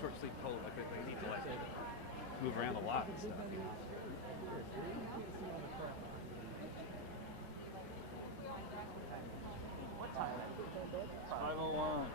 short sleeve polo. Like they need to like move around a lot and stuff. You know? 501.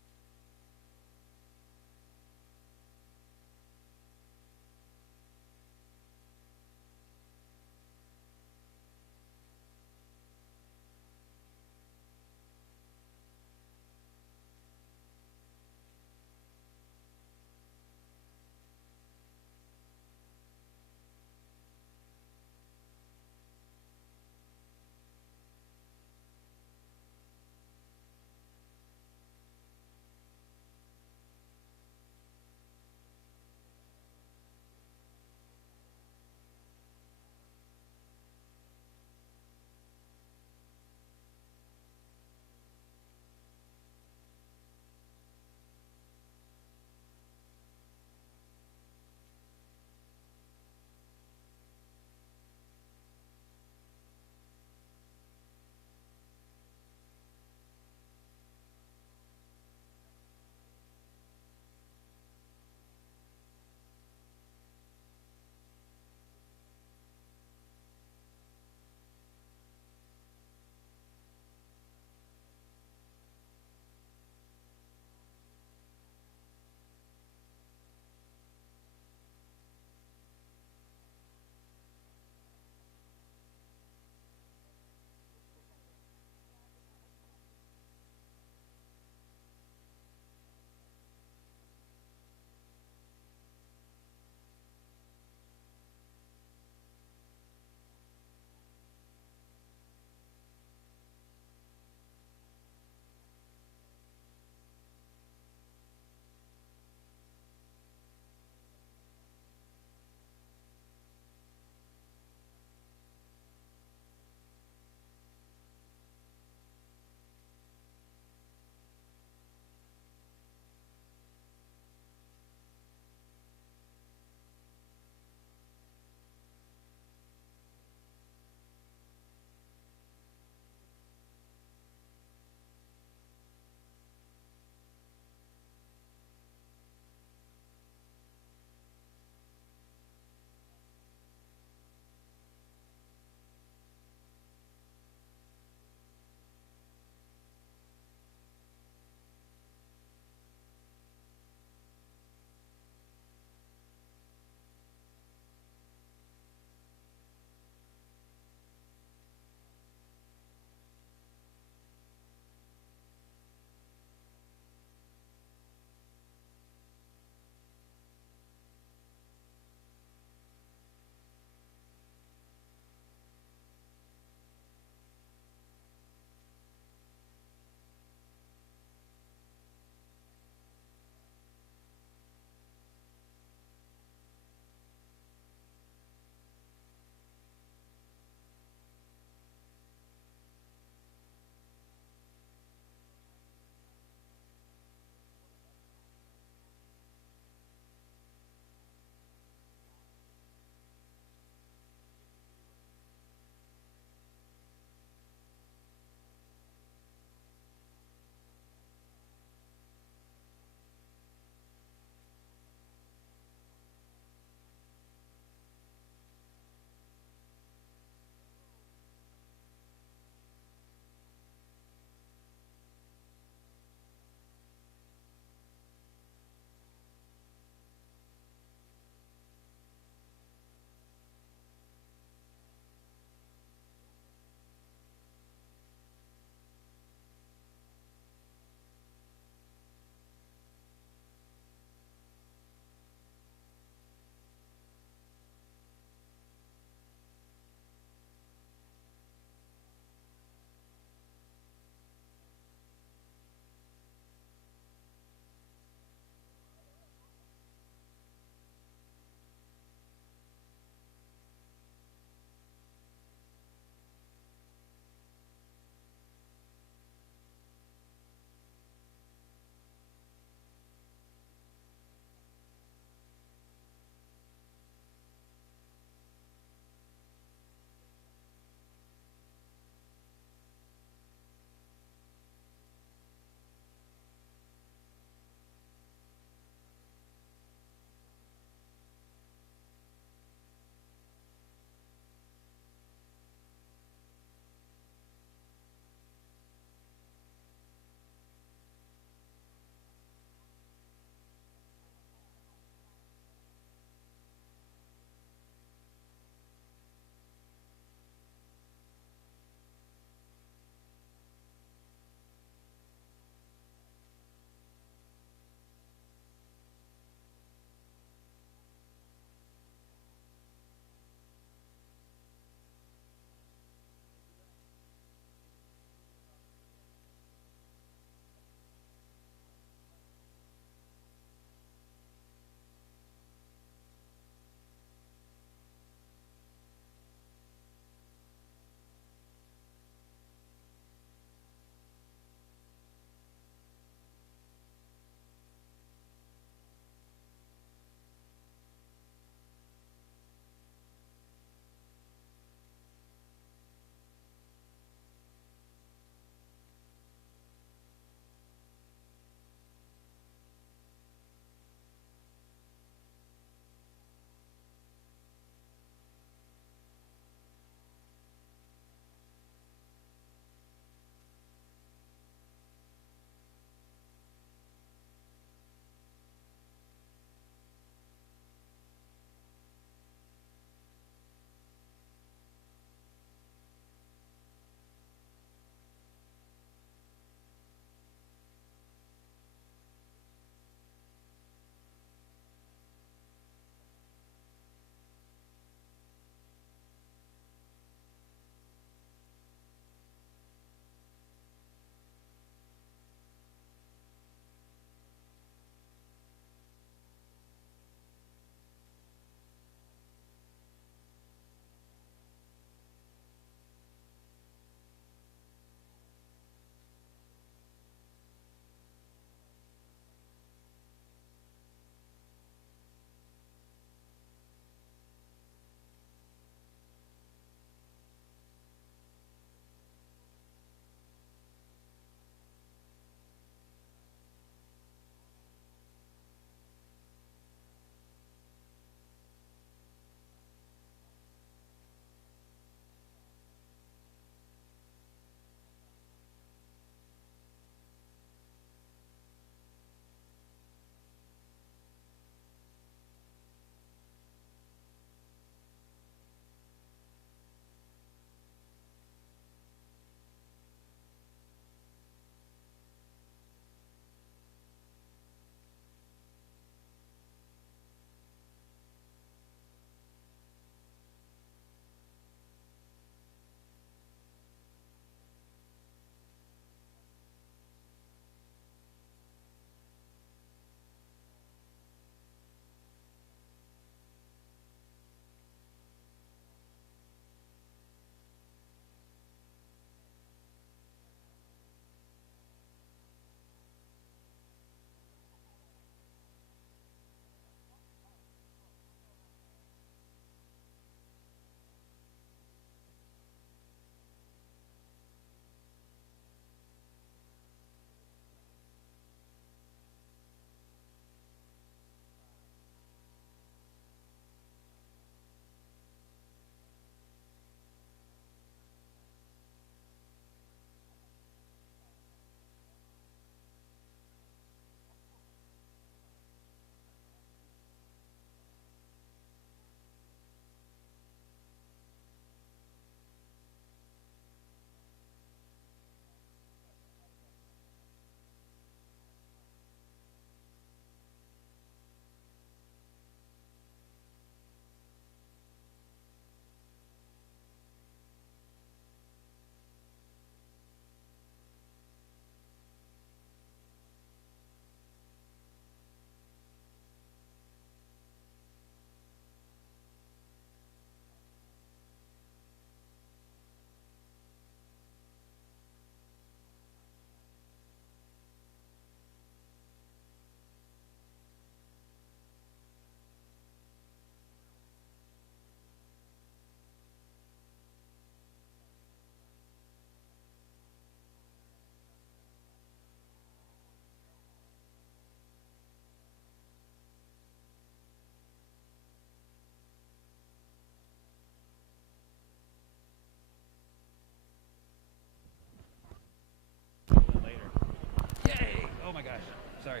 Sorry.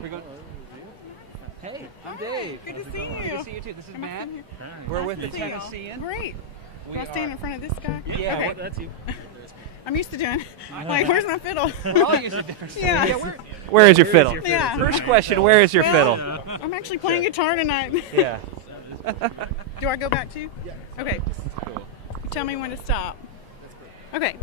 We're going. Hey, I'm Dave. Good to see you. Good to see you too. This is Am I Matt. sitting here? We're Nice with the to see you. Tennessean. Great. We Do I stand are- in front of this guy? Yeah, Okay. well, that's you. I'm used to doing. Like, where's my fiddle? We're all used to different stuff. Yeah. Where is your fiddle? Yeah. First question, where is your Well, fiddle? I'm actually playing guitar tonight. Yeah. Do I go back too? Yeah. Okay. Cool. Tell me when to stop. Okay.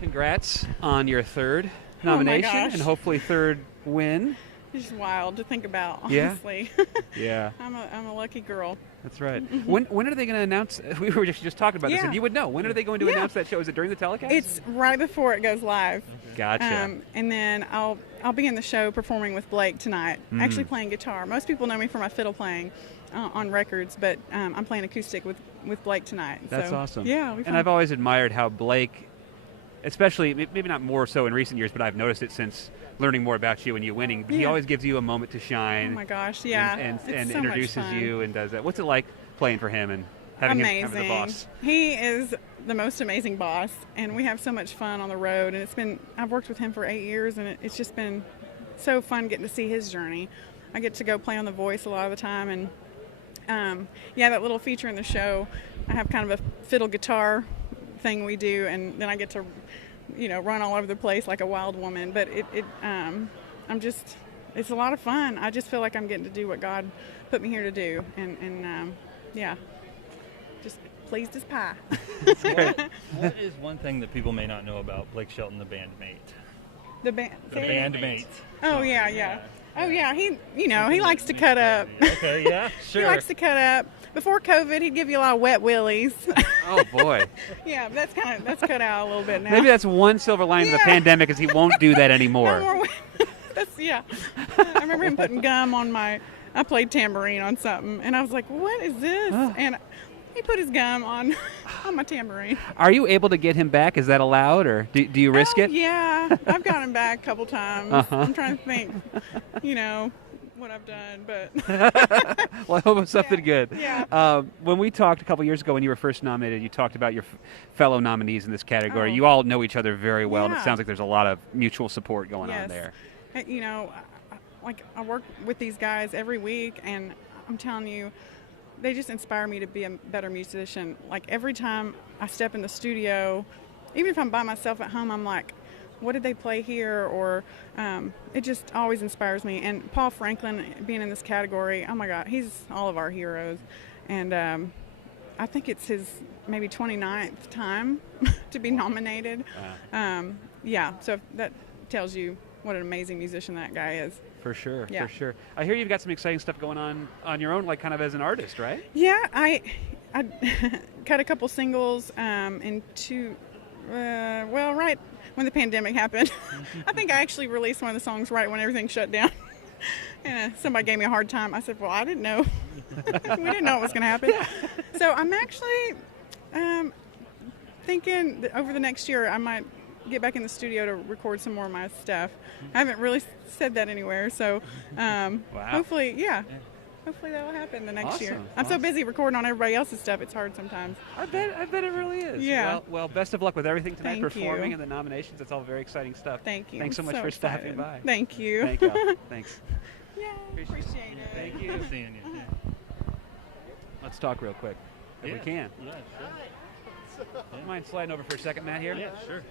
Congrats on your third Oh my nomination gosh. and hopefully third win. It's just wild to think about, Yeah? honestly. Yeah, I'm a lucky girl. that's right. When are they going to announce? We were just talking about this, Yeah. and you would know. When are they going to Yeah. announce that show? Is it during the telecast? It's right before it goes live. Gotcha. And then I'll be in the show performing with Blake tonight, actually playing guitar. Most people know me for my fiddle playing on records, but I'm playing acoustic with Blake tonight. That's so, awesome. Yeah, and I've always admired how Blake, especially maybe not more so in recent years, but I've noticed it since learning more about you and you winning. But he Yeah. always gives you a moment to shine. Oh my gosh, yeah. And It's so much introduces fun. you and does that. What's it like playing for him and having Amazing. him the boss? He is the most amazing boss, and we have so much fun on the road. And I've worked with him for 8 years, and it's just been so fun getting to see his journey. I get to go play on The Voice a lot of the time, and that little feature in the show, I have kind of a fiddle guitar thing we do, and then I get to, run all over the place like a wild woman. But it's a lot of fun. I just feel like I'm getting to do what God put me here to do, and just pleased as pie. That's great. What is one thing that people may not know about Blake Shelton, the bandmate? The band. The bandmate. Oh yeah. Oh yeah. He likes to cut up. Okay, yeah, sure. He likes to cut up. Before COVID, he'd give you a lot of wet willies. Oh boy. Yeah, but that's cut out a little bit now. Maybe that's one silver lining of the Yeah. pandemic is he won't do that anymore. No more wet- yeah. I remember him putting gum on I played tambourine on something, and I was like, "What is this?" Oh. And he put his gum on my tambourine. Are you able to get him back? Is that allowed, or do you risk it? Yeah, I've got him back a couple times. Uh-huh. I'm trying to think, what I've done, but Well, I hope it's something good. Yeah. When we talked a couple years ago when you were first nominated, you talked about your fellow nominees in this category. Oh. You all know each other very well, and it Yeah. sounds like there's a lot of mutual support going on Yes. there. I work with these guys every week, and I'm telling you, they just inspire me to be a better musician. Like every time I step in the studio, even if I'm by myself at home, I'm like, what did they play here? Or it just always inspires me. And Paul Franklin being in this category, oh my God, he's all of our heroes. And I think it's his maybe 29th time to be nominated. So that tells you what an amazing musician that guy is. For sure, Yeah. for sure. I hear you've got some exciting stuff going on your own, like kind of as an artist, right? Yeah, I cut a couple singles right when the pandemic happened. I think I actually released one of the songs right when everything shut down. And somebody gave me a hard time. I said, well, I didn't know. We didn't know it was going to happen. So I'm actually thinking that over the next year I might get back in the studio to record some more of my stuff. I haven't really said that anywhere, so hopefully that'll happen the next year. I'm so busy recording on everybody else's stuff, it's hard sometimes. I bet it really is. Yeah. Well, best of luck with everything tonight, Thank you. performing and the nominations. It's all very exciting stuff. Thank you. Thanks so I'm much for stopping excited. by. Thank you. Thank you. Thanks. Yeah, appreciate it. Thank you. Good seeing you. Let's talk real quick, if we can. Yeah, sure. Mind sliding over for a second, Matt, here? Yeah, sure.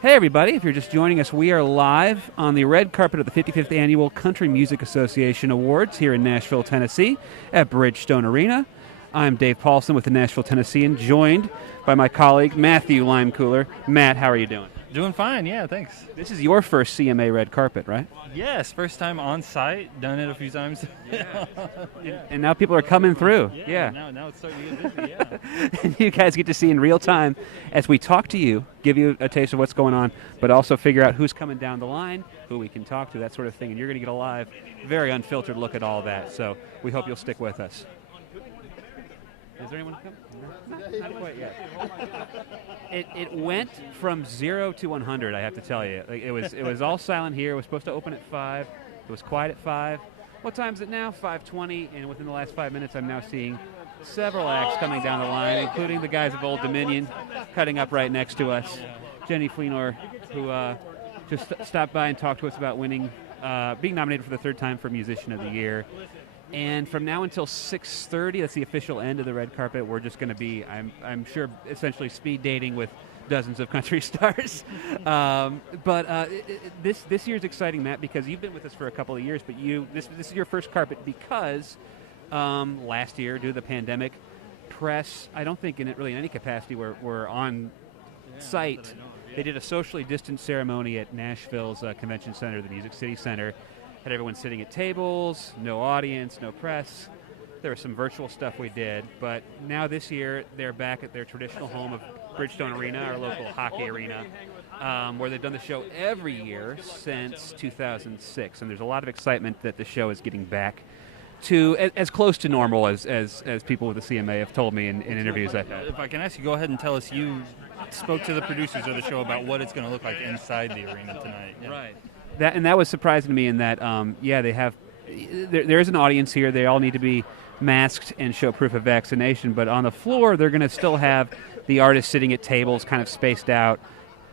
Hey everybody, if you're just joining us, we are live on the red carpet of the 55th Annual Country Music Association Awards here in Nashville, Tennessee at Bridgestone Arena. I'm Dave Paulson with the Nashville Tennessean, joined by my colleague Matthew Limecooler. Matt, how are you doing? Doing fine, yeah, thanks. This is your first CMA red carpet, right? Yes, first time on site, done it a few times. Yeah. And now people are coming through. Yeah. Now it's starting to get busy, yeah. And you guys get to see in real time as we talk to you, give you a taste of what's going on, but also figure out who's coming down the line, who we can talk to, that sort of thing. And you're going to get a live, very unfiltered look at all that. So we hope you'll stick with us. Is there anyone coming? Not quite yet. It went from 0 to 100, I have to tell you. Like, it was all silent here. It was supposed to open at 5. It was quiet at 5. What time is it now? 5:20, and within the last 5 minutes, I'm now seeing several acts coming down the line, including the guys of Old Dominion cutting up right next to us. Jenny Fleenor, who just stopped by and talked to us about winning, being nominated for the third time for Musician of the Year. And from now until 6:30, that's the official end of the red carpet. We're just going to be, I'm sure, essentially speed dating with dozens of country stars. This year's exciting, Matt, because you've been with us for a couple of years, but this is your first carpet because last year, due to the pandemic, press, I don't think in any capacity were on site. They did a socially distanced ceremony at Nashville's convention center, the Music City Center. Had everyone sitting at tables, no audience, no press. There was some virtual stuff we did, but now this year they're back at their traditional home of Bridgestone Arena, our local hockey arena, where they've done the show every year since 2006. And there's a lot of excitement that the show is getting back to as close to normal as people with the CMA have told me in interviews I've had. If I can ask you, go ahead and tell us, you spoke to the producers of the show about what it's going to look like inside the arena tonight. Yeah. Right. That was surprising to me in that, they have, there is an audience here. They all need to be masked and show proof of vaccination, but on the floor they're going to still have the artists sitting at tables kind of spaced out,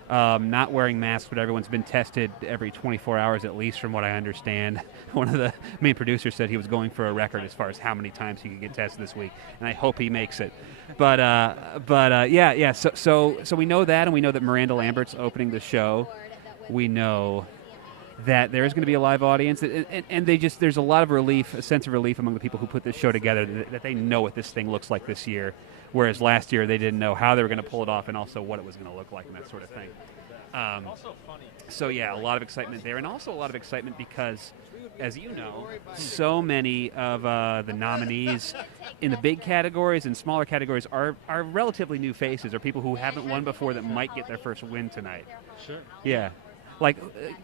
not wearing masks, but everyone's been tested every 24 hours at least, from what I understand. One of the main producers said he was going for a record as far as how many times he could get tested this week, and I hope he makes it. But so we know that, and we know that Miranda Lambert's opening the show. We know that there is going to be a live audience, and there's a lot of relief, a sense of relief among the people who put this show together, that they know what this thing looks like this year, whereas last year they didn't know how they were going to pull it off and also what it was going to look like and that sort of thing. So yeah, a lot of excitement there, and also a lot of excitement because, as you know, so many of the nominees in the big categories and smaller categories are relatively new faces, or people who haven't won before that might get their first win tonight. Sure. Yeah. Like,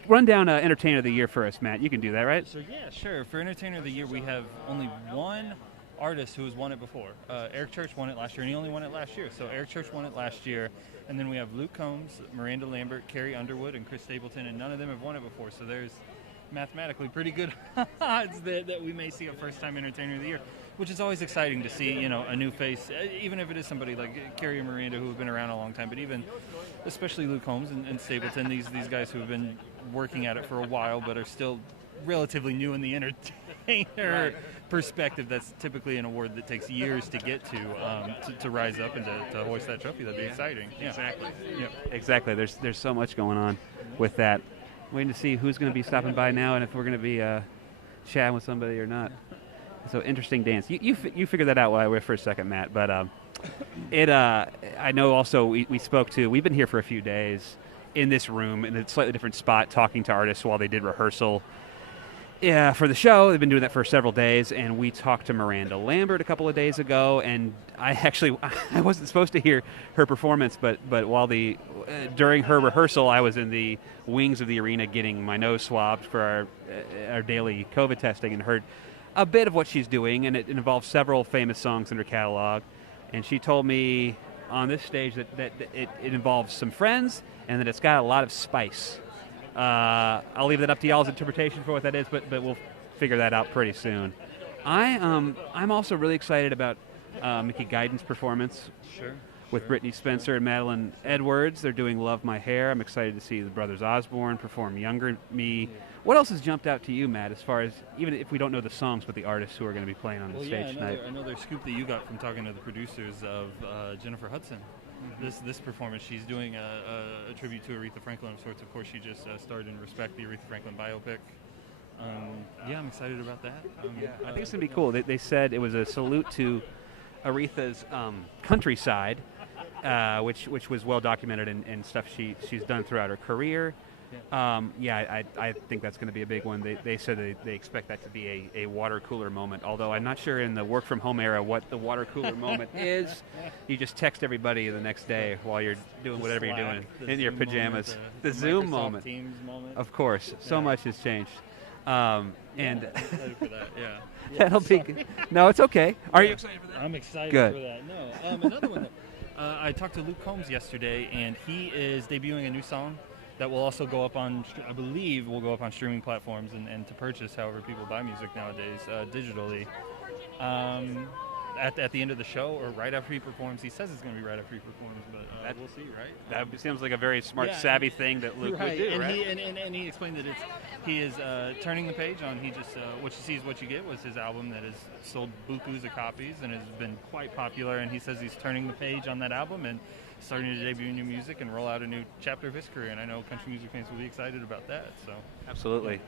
run down Entertainer of the Year for us, Matt. You can do that, right? So, yeah, sure. For Entertainer of the Year, we have only one artist who has won it before. Eric Church won it last year, and he only won it last year. So Eric Church won it last year. And then we have Luke Combs, Miranda Lambert, Carrie Underwood, and Chris Stapleton, and none of them have won it before. So there's mathematically pretty good odds that we may see a first-time Entertainer of the Year, which is always exciting to see, a new face, even if it is somebody like Carrie and Miranda who have been around a long time, but even especially Luke Combs and Stapleton, these guys who have been working at it for a while but are still relatively new in the entertainer perspective. That's typically an award that takes years to get to rise up and to hoist that trophy. That'd be exciting. Yeah. Exactly. Yeah. Exactly. There's so much going on with that. Waiting to see who's going to be stopping by now and if we're going to be chatting with somebody or not. So interesting dance. You figured that out while I were for a second, Matt. But I know also we spoke to. We've been here for a few days in this room in a slightly different spot, talking to artists while they did rehearsal. Yeah, for the show. They've been doing that for several days, and we talked to Miranda Lambert a couple of days ago, and I wasn't supposed to hear her performance, but while during her rehearsal, I was in the wings of the arena getting my nose swabbed for our daily COVID testing, and heard a bit of what she's doing, and it involves several famous songs in her catalog. And she told me on this stage that it involves some friends, and that it's got a lot of spice. I'll leave that up to y'all's interpretation for what that is, but we'll figure that out pretty soon. I'm also really excited about Mickey Guyton's performance. Sure. With Brittany Spencer and Madeline Edwards. They're doing Love My Hair. I'm excited to see the Brothers Osborne perform Younger Me. What else has jumped out to you, Matt, as far as, even if we don't know the songs, but the artists who are going to be playing on the stage tonight? Another scoop that you got from talking to the producers of Jennifer Hudson. Mm-hmm. This performance, she's doing a tribute to Aretha Franklin of sorts. Of course, she just starred in Respect, the Aretha Franklin biopic. I'm excited about that. I think it's going to be cool. They said it was a salute to Aretha's countryside, which was well documented in stuff she's done throughout her career. I think that's going to be a big one. They said they expect that to be a water cooler moment, although I'm not sure in the work from home era what the water cooler moment is. You just text everybody the next day while you're doing whatever you're doing in your pajamas. Moment, the Zoom moment. Teams moment. Of course. So much has changed. I'm excited for that, yeah. That'll be good. No, it's okay. Are you excited for that? I'm excited Good. for that. No. Another one. I talked to Luke Combs yesterday, and he is debuting a new song that will also go up on, I believe, will go up on streaming platforms and to purchase, however people buy music nowadays, digitally. at the end of the show or right after he performs. He says it's going to be right after he performs, but we'll see, right? That seems like a very smart, Yeah, savvy thing that Luke would do, and right? He explained that he is turning the page on. He just What You See Is What You Get was his album that has sold bukus of copies and has been quite popular. And he says he's turning the page on that album and starting to debut new music and roll out a new chapter of his career. And I know country music fans will be excited about that. So Absolutely.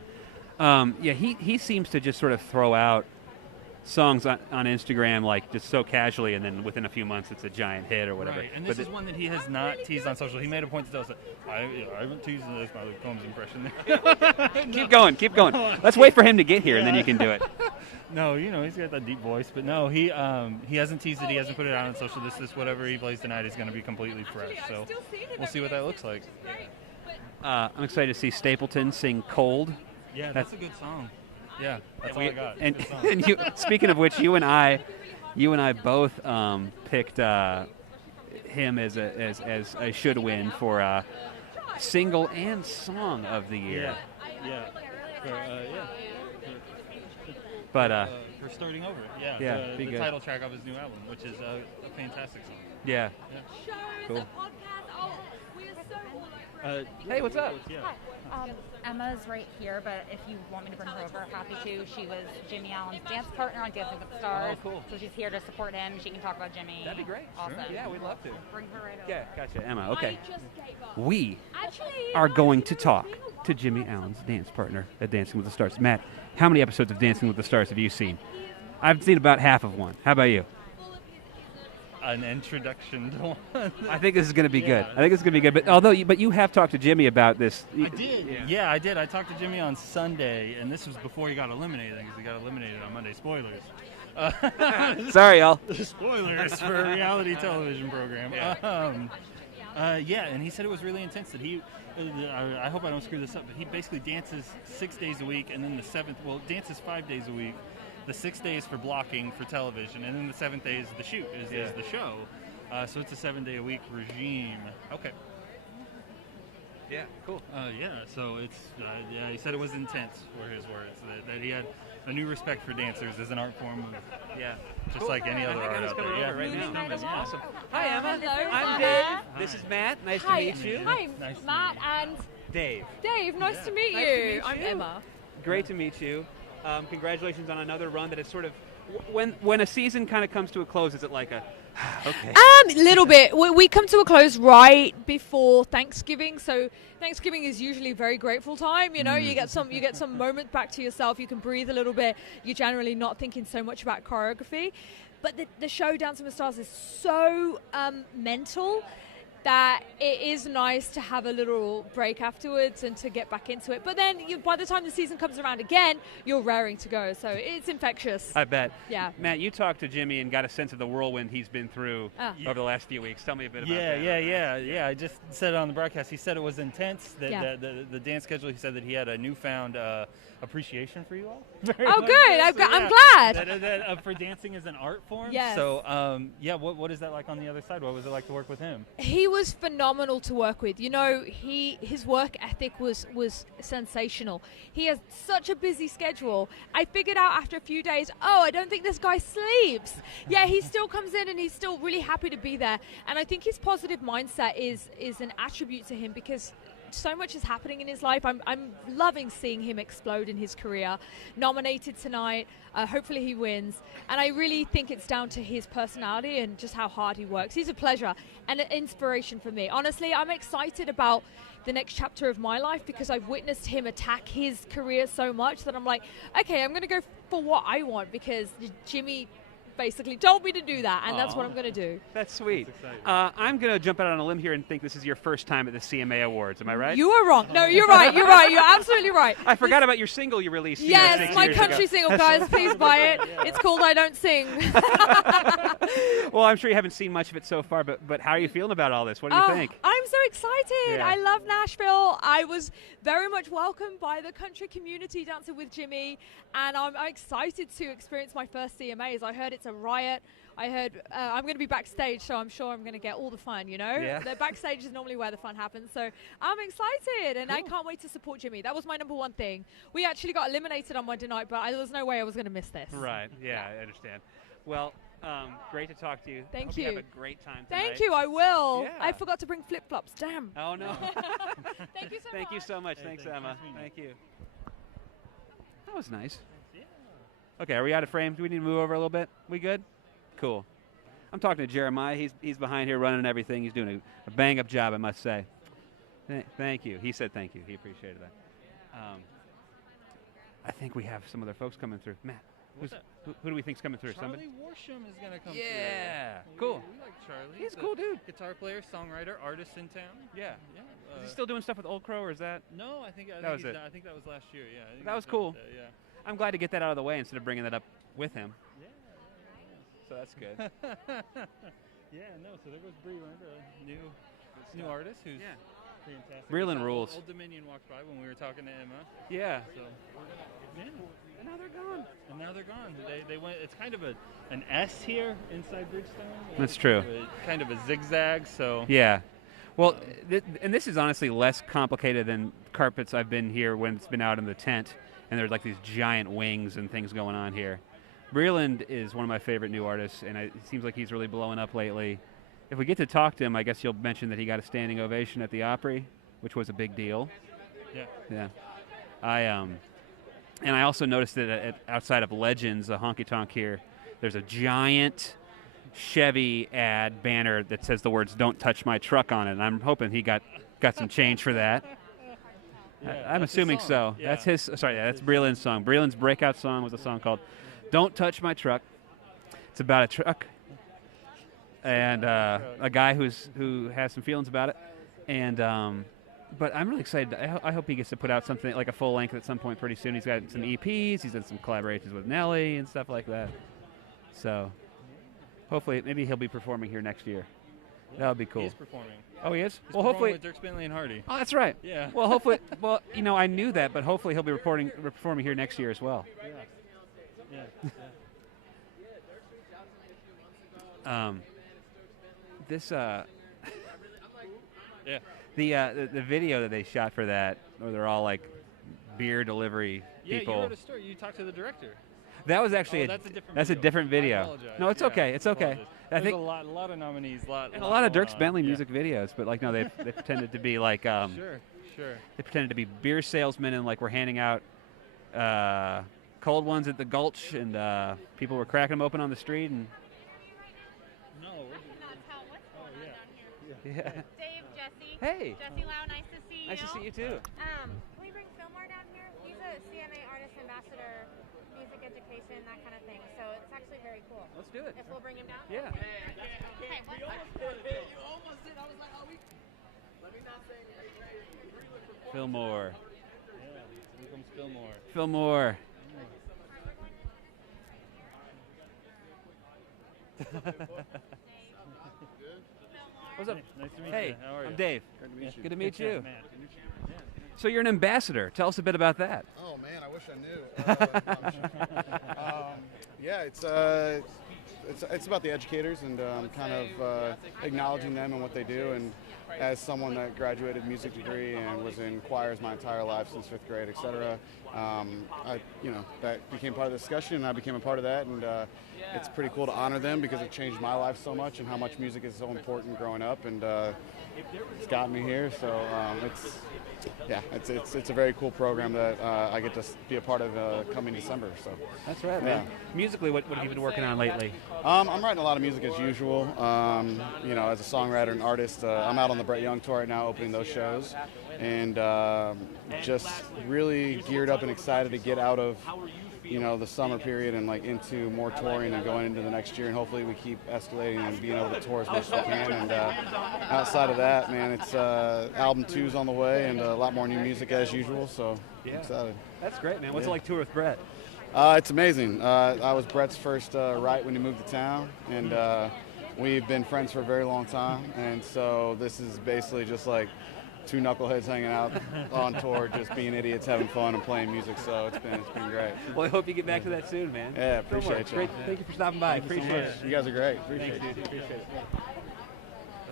He seems to just sort of throw out songs on Instagram like just so casually, and then within a few months it's a giant hit or whatever. Right, and this is one that he has not teased on social. He made a point to tell us that I haven't teased this. My Luke Combs impression there. Keep going. Let's wait for him to get here, and then you can do it. No, he's got that deep voice, but no, he hasn't teased it. He hasn't put it out on social. This whatever he plays tonight is going to be completely fresh. So we'll see what that looks like. I'm excited to see Stapleton sing "Cold." Yeah, that's a good song. Yeah, that's all I got. And, It's a good song. and you, speaking of which, you and I both picked him as a should win for single and song of the year. Yeah. But for starting over. Yeah, the be good. title track of his new album, which is a fantastic song. yeah, cool. Hey, what's up? Yeah. Hi. Emma's right here, but if you want me to bring her over, happy to. She was Jimmy Allen's dance partner on Dancing with the Stars. Oh, cool. So she's here to support him. She can talk about Jimmy. That'd be great. Awesome. Sure. Yeah, we'd love to. Bring her right over. Yeah, gotcha, Emma. Okay. We are going to talk to Jimmy Allen's dance partner at Dancing with the Stars. Matt, how many episodes of Dancing with the Stars have you seen? I've seen about half of one. How about you? An introduction to one. I think this is going to be good. I think it's going to be good. But you have talked to Jimmy about this. I did. Yeah, I did. I talked to Jimmy on Sunday, and this was before he got eliminated, because he got eliminated on Monday. Spoilers. Sorry, y'all. Spoilers for a reality television program. And he said it was really intense. That I hope I don't screw this up, but he basically dances 6 days a week, and then dances 5 days a week. The 6 days for blocking for television, and then the 7th day is the shoot, is the show. So it's a 7-day-a-week regime. Okay. Yeah, cool. So it's he said it was intense, were his words. That he had a new respect for dancers as an art form, just like any other art out there. Yeah, right now. That's Awesome. Hi, Emma. Hello. I'm Dave. This is Matt. Nice to meet you. Hi, Nice to Matt and Dave. Dave. Nice to meet you. Nice to meet I'm you. Emma. Great to meet you. Congratulations on another run that is sort of when a season kind of comes to a close. Is it like a okay? Little bit. We come to a close right before Thanksgiving, so Thanksgiving is usually a very grateful time. You know, you get some moment back to yourself. You can breathe a little bit. You're generally not thinking so much about choreography, but the show Dancing with Stars is so mental that it is nice to have a little break afterwards and to get back into it. But then by the time the season comes around again, you're raring to go. So it's infectious. I bet. Yeah. Matt, you talked to Jimmy and got a sense of the whirlwind he's been through over the last few weeks. Tell me a bit about that. Yeah. I just said it on the broadcast. He said it was intense. Yeah. The dance schedule. He said that he had a newfound appreciation for you all. Oh, good. I'm glad. That, for dancing as an art form. Yes. So, what is that like on the other side? What was it like to work with him? He was phenomenal to work with. You know, his work ethic was sensational. He has such a busy schedule. I figured out after a few days, I don't think this guy sleeps. Yeah, he still comes in and he's still really happy to be there. And I think his positive mindset is an attribute to him, because so much is happening in his life. I'm loving seeing him explode in his career. Nominated tonight. Hopefully he wins. And I really think it's down to his personality and just how hard he works. He's a pleasure and an inspiration for me. Honestly, I'm excited about the next chapter of my life, because I've witnessed him attack his career so much that I'm like, okay, I'm going to go for what I want, because Jimmy basically told me to do that, and that's what I'm going to do. That's sweet. I'm going to jump out on a limb here and think this is your first time at the CMA Awards. Am I right? You are wrong. No, you're right. You're right. You're absolutely right. I forgot about your single you released. Yes, 6 my years country ago. single, guys. Please buy it. It's called I Don't Sing. Well, I'm sure you haven't seen much of it so far, but how are you feeling about all this? What do you think? I'm so excited. Yeah. I love Nashville. I was very much welcomed by the country community dancing with Jimmy, and I'm excited to experience my first CMAs. I heard it's a riot. I heard I'm going to be backstage, so I'm sure I'm going to get all the fun, you know? Yeah. The backstage is normally where the fun happens, so I'm excited, and I can't wait to support Jimmy. That was my number one thing. We actually got eliminated on Monday night, but there was no way I was going to miss this. Right, yeah, I understand. Well, great to talk to you. Thank Hope you. Have a great time tonight. Thank you. I will. Yeah. I forgot to bring flip-flops. Damn. Oh, no. Thank you so much. Thank you so much. Hey, Thanks, thanks. Emma. Nice meeting you. Thank you. That was nice. Okay, are we out of frame? Do we need to move over a little bit? We good? Cool. I'm talking to Jeremiah. He's behind here running everything. He's doing a bang-up job, I must say. Thank you. He said thank you. He appreciated that. I think we have some other folks coming through. Matt, who do we think's coming through? Charlie Somebody? Worsham is going to come through. Yeah. We- Cool. We like Charlie. He's a cool dude. Guitar player, songwriter, artist in town. Yeah. Yeah. Is he still doing stuff with Old Crow, or is that? No, I think That was it. I think that was last year. Yeah. I think That was he's done cool. with that, Yeah. I'm glad to get that out of the way instead of bringing that up with him. Yeah. So that's good. Yeah. No. So there goes Bryan, new artist who's Yeah. fantastic. Breland We saw rules. Old Dominion walked by when we were talking to Emma. Yeah. So we're gonna. Yeah. And now they're gone. And now they're gone. They went. It's kind of an S here inside Bridgestone. That's true. Kind of a zigzag. So. Yeah. Well, and this is honestly less complicated than carpets I've been here when it's been out in the tent, and there's like these giant wings and things going on here. Breland is one of my favorite new artists, and it seems like he's really blowing up lately. If we get to talk to him, I guess you'll mention that he got a standing ovation at the Opry, which was a big deal. Yeah. Yeah. And I also noticed that outside of Legends, the honky tonk here, there's a giant Chevy ad banner that says the words "Don't touch my truck" on it, and I'm hoping he got some change for that. Yeah, I'm that's his assuming song. so. Yeah. That's his. Sorry, that's Breland's song. Breland's breakout song was a song called "Don't Touch My Truck." It's about a truck and a guy who has some feelings about it, and but I'm really excited. I hope he gets to put out something like a full length at some point pretty soon. He's got some EPs. He's done some collaborations with Nelly and stuff like that. So hopefully, maybe he'll be performing here next year. That would be cool. He's performing. Oh, he is? He's Well, performing hopefully. with Dirk Bentley and Hardy. Oh, that's right. Yeah. Well, hopefully. Well, I knew that, but hopefully he'll be performing here next year as well. Yeah. This Yeah. the video that they shot for that, where they're all like beer delivery Yeah, people. you wrote a story. You talked to the director. That was actually that's a different that's video. a different I video. apologize. No, it's Yeah, okay. It's I okay. apologize. I There's think a lot of nominees, and a lot of Dirk going on. Bentley Yeah. music videos, but like no, they pretended to be like Sure. they pretended to be beer salesmen and like we're handing out cold ones at the Gulch, and people were cracking them open on the street and No. yeah. Dave, Jesse. Hey, Jesse Lau, nice to see you. nice to see you too. Can we bring Fillmore down here? He's a Cma Artist Ambassador, music education, that kind of thing. So it's actually very cool. Let's do it. If we'll bring him down? Yeah. Okay, Fillmore. Yeah. Here comes Fillmore. Fillmore. What's up? Nice to meet Hey, you. How are you? I'm Dave. Good to meet you. Good to meet you. Matt. So you're an ambassador. Tell us a bit about that. Oh man, I wish I knew. Yeah, it's about the educators and kind of acknowledging them and what they do. And as someone that graduated music degree and was in choirs my entire life since 5th grade, etc., that became part of the discussion, and I became a part of that. And it's pretty cool to honor them because it changed my life so much and how much music is so important growing up. And it's gotten me here. So it's a very cool program that I get to be a part of coming December. So That's right, man. Musically, what have you been working on lately? I'm writing a lot of music as usual. As a songwriter and artist, I'm out on the Brett Young tour right now, opening those shows, and just really geared up and excited to get out of the summer period and like into more touring and going into the next year, and hopefully we keep escalating and being able to tour as much as we can. And outside of that, man, it's album 2's on the way and a lot more new music as usual. So I'm excited. That's great, man. What's it Yeah. like tour with Brett? It's amazing. I was Brett's first write when he moved to town, and we've been friends for a very long time. And so this is basically just like two knuckleheads hanging out on tour, just being idiots, having fun, and playing music. So it's been great. Well, I hope you get back to that soon, man. Yeah, appreciate you. Great. Thank you for stopping by. Thank you so Appreciate much. it. You guys are great. Appreciate it. Thanks, dude. Appreciate it.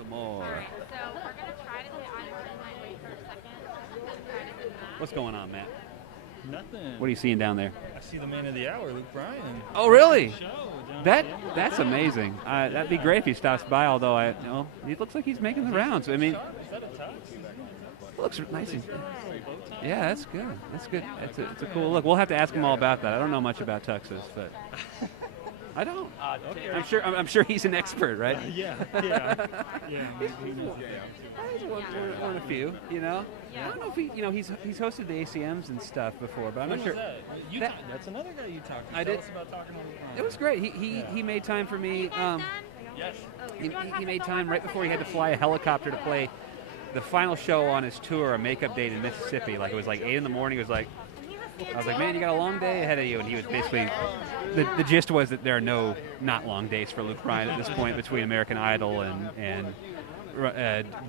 More. Alright, so we're going to try to hit on your mic. Wait for a second. Try to do that. What's going on, Matt? Nothing. What are you seeing down there? I see the man of the hour, Luke Bryan. Oh, really? Show down That's amazing. That'd be great if he stops by. Although he looks like he's making the rounds. I mean, Is that a tux? looks nice. Yeah, that's good. That's good. It's a cool look. We'll have to ask him all about that. I don't know much about tuxes, but I don't. Okay. I'm sure he's an expert, right? Yeah. He's one of a few, you know. I don't know if he's hosted the ACMs and stuff before, but I'm not sure. That's another guy you talked to. I Tell did. us about talking on the phone. It was great. He made time for me. Yes. He made time right before he had to fly a helicopter to play the final show on his tour, a makeup date in Mississippi. Like it was like 8 in the morning. It was like, I was like, man, you got a long day ahead of you. And he was basically, the gist was that there are no not long days for Luke Bryan at this point between American Idol and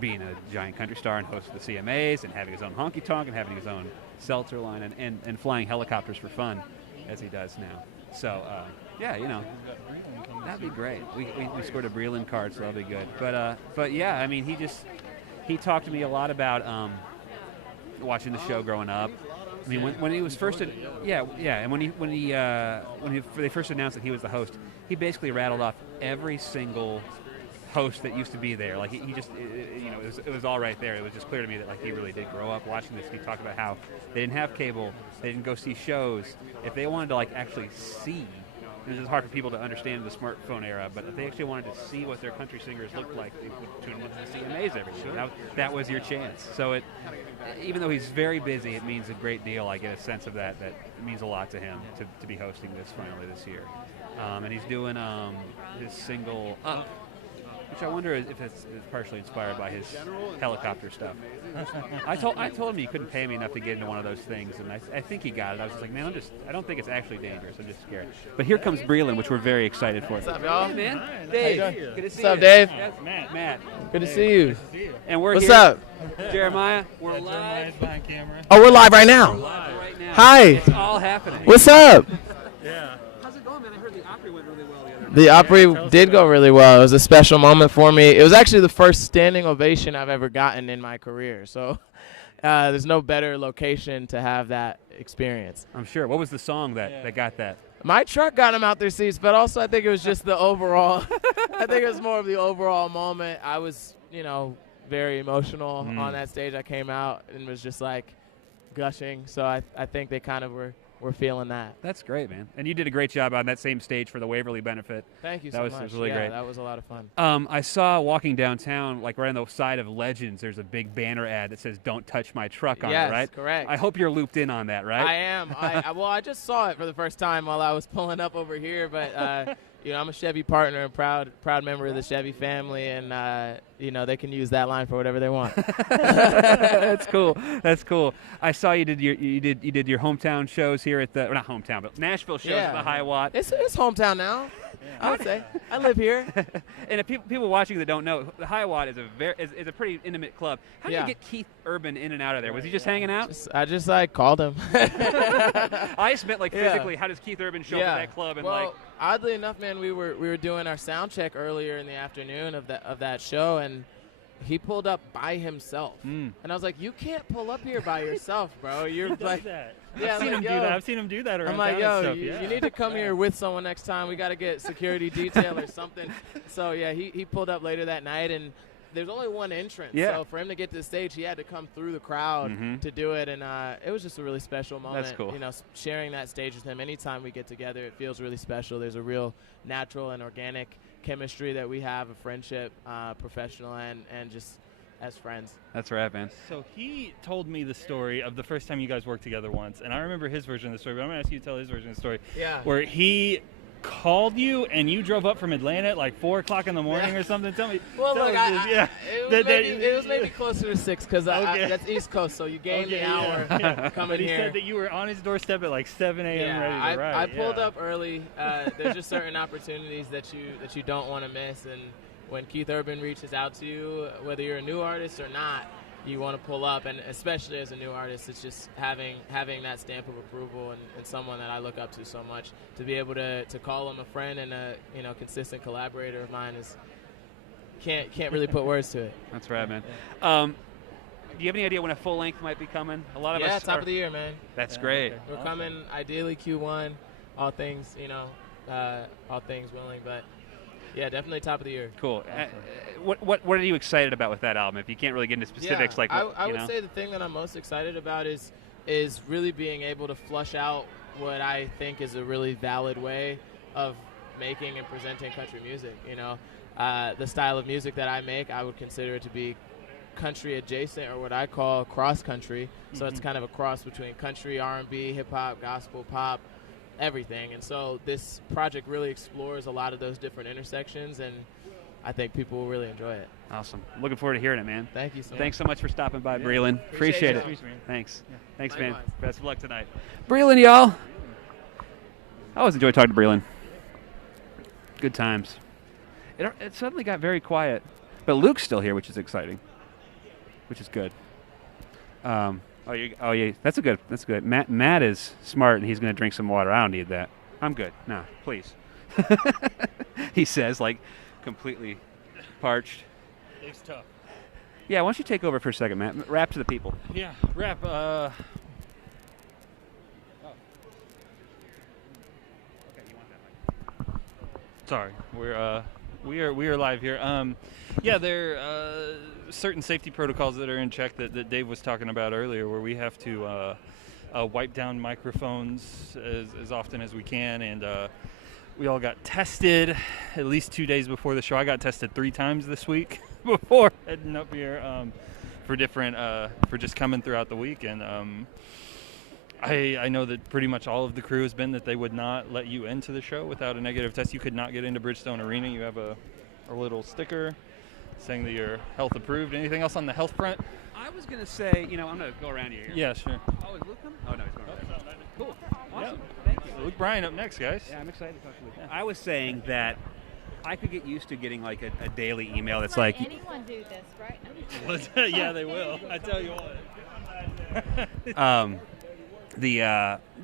being a giant country star and hosting the CMAs and having his own honky tonk and having his own seltzer line and flying helicopters for fun as he does now. So, yeah, that'd be great. We scored a Breland card, so that'll be good. But yeah, I mean, he talked to me a lot about watching the show growing up. I mean, when he was first, and when they first announced that he was the host, he basically rattled off every single host that used to be there. Like he just, it was all right there. It was just clear to me that like he really did grow up watching this. He talked about how they didn't have cable, they didn't go see shows. If they wanted to like actually see. This is hard for people to understand in the smartphone era, but if they actually wanted to see what their country singers looked like, they would tune into the CMAs every year. That was your chance. So even though he's very busy, it means a great deal. I get a sense of that it means a lot to him to be hosting this finally this year. And he's doing his single Up, which I wonder if it's partially inspired by his helicopter stuff. I told him he couldn't pay me enough to get into one of those things, and I think he got it. I was just like, man, I don't think it's actually dangerous. I'm just scared. But here comes Breland, which we're very excited for. What's up, y'all? Hey, man. How you Dave. doing? Good to see What's up, you. Dave? Matt. Good to see you. And we're What's here. up? Jeremiah, we're live. Jeremiah's behind camera. Oh, we're live right now. Live right now. Hi. It's all happening. What's up? Yeah. How's it going, man? I heard the Opry went really well the other night. The Opry tell us did about go really well. It was a special moment for me. It was actually the first standing ovation I've ever gotten in my career. So there's no better location to have that experience. I'm sure. What was the song that got that? My truck got them out their seats, but also I think it was just the overall. I think it was more of the overall moment. I was, very emotional on that stage. I came out and was just like gushing. So I think they kind of were feeling that. That's great, man. And you did a great job on that same stage for the Waverly benefit. Thank you That so was- much. it was really yeah, great. That was a lot of fun. I saw walking downtown, like right on the side of Legends, there's a big banner ad that says "Don't touch my truck" on Yes, it, right? correct. I hope you're looped in on that, right? I am. I just saw it for the first time while I was pulling up over here, but I'm a Chevy partner and proud member of the Chevy family, and they can use that line for whatever they want. That's cool. That's cool. I saw you did your hometown shows here at the not hometown, but Nashville shows at the High Watt. It's hometown now. I would say I live here. And if people watching that don't know, the High Watt is a pretty intimate club. How did you get Keith Urban in and out of there? Was he just hanging out? I just called him. I just meant like physically. How does Keith Urban show up at that club and well, oddly enough, man, we were doing our sound check earlier in the afternoon of that show, and he pulled up by himself. And I was like, you can't pull up here by yourself, bro. You're like, that. yeah, I've seen him do that. I've seen him do that around I'm like, town yo, and stuff. you need to come here with someone next time. We got to get security detail or something. So, yeah, he pulled up later that night, and there's only one entrance. Yeah. So for him to get to the stage, he had to come through the crowd to do it, and it was just a really special moment. That's cool. Sharing that stage with him. Anytime we get together, it feels really special. There's a real natural and organic chemistry that we have, a friendship, professional and just as friends. That's right, man. So he told me the story of the first time you guys worked together once, and I remember his version of the story, but I'm going to ask you to tell his version of the story. Yeah. Where he called you and you drove up from Atlanta at like 4 o'clock in the morning or something. Tell me. Well, tell look, us this. it was maybe closer to 6 because that's East Coast, so you gained an hour coming But he here. said that you were on his doorstep at like 7 a.m. ready to ride. I pulled up early. There's just certain opportunities that you don't want to miss, and when Keith Urban reaches out to you, whether you're a new artist or not, you want to pull up, and especially as a new artist, it's just having that stamp of approval and someone that I look up to so much. To be able to call him a friend and a consistent collaborator of mine is can't really put words to it. That's right, man. you have any idea when a full length might be coming? A lot of us. Top of the year, man. That's great. Okay. We're coming ideally Q1. All things, all things willing, but yeah, definitely top of the year. Cool. What are you excited about with that album? If you can't really get into specifics, I would say the thing that I'm most excited about is really being able to flush out what I think is a really valid way of making and presenting country music. The style of music that I make, I would consider it to be country adjacent, or what I call cross country. So it's kind of a cross between country, R&B, hip hop, gospel, pop, everything. And so this project really explores a lot of those different intersections, and I think people will really enjoy it. Awesome. Looking forward to hearing it, man. Thank you so much. Thanks so much for stopping by, Breland. Appreciate it. Thanks. Yeah. Thanks, Likewise. man. Best of luck tonight. Breland, y'all. I always enjoy talking to Breland. Good times. It suddenly got very quiet, but Luke's still here, which is exciting, which is good. Yeah, that's good. Matt is smart, and he's going to drink some water. I don't need that. I'm good. No, please. He says, like, completely parched. It's tough. Yeah, why don't you take over for a second, Matt? Rap to the people. Yeah, rap. Sorry, we are live here. Yeah, there are certain safety protocols that are in check that Dave was talking about earlier, where we have to wipe down microphones as often as we can, and we all got tested at least 2 days before the show. I got tested 3 times this week before heading up here for just coming throughout the week, and I know that pretty much all of the crew has been that they would not let you into the show without a negative test. You could not get into Bridgestone Arena. You have a little sticker saying that you're health approved. Anything else on the health front? I was going to say, I'm going to go around you here. Yeah, sure. Oh, is Luke coming? Oh, no, he's going around. Cool. Awesome. Yep. Thank you. Luke Bryan up next, guys. Yeah, I'm excited to talk to Luke. Yeah. I was saying that I could get used to getting like a daily email that's like... anyone do this, right? Yeah, they will. I tell you what.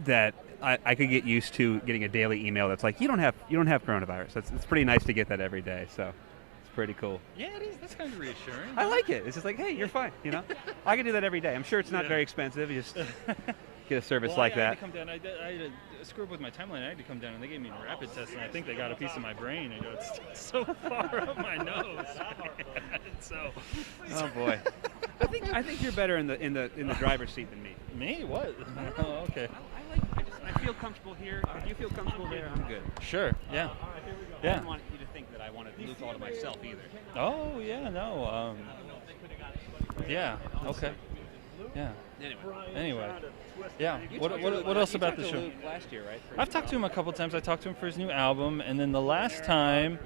That I could get used to getting a daily email that's like, you don't have coronavirus. It's pretty nice to get that every day, so it's pretty cool. Yeah, it is. That's kind of reassuring. I like it. It's just like, hey, you're fine. I can do that every day. I'm sure it's not very expensive. You just get a service like I that. had to come down. I had to screw up with my timeline. I had to come down, and they gave me a rapid test, and I think they got a piece of my brain. And it's so far up my nose. Oh boy. I think you're better in the driver's seat than me. Me? What? Oh, okay. I feel comfortable here. If you feel comfortable there, I'm good. Sure. Yeah. I didn't want you to think that I wanted Luke all to myself either. Oh yeah, no. Yeah. Okay. Yeah. Anyway. Yeah. What else about the show? Luke last year, right? I've talked to him a couple times. I talked to him for his new album, and then the last time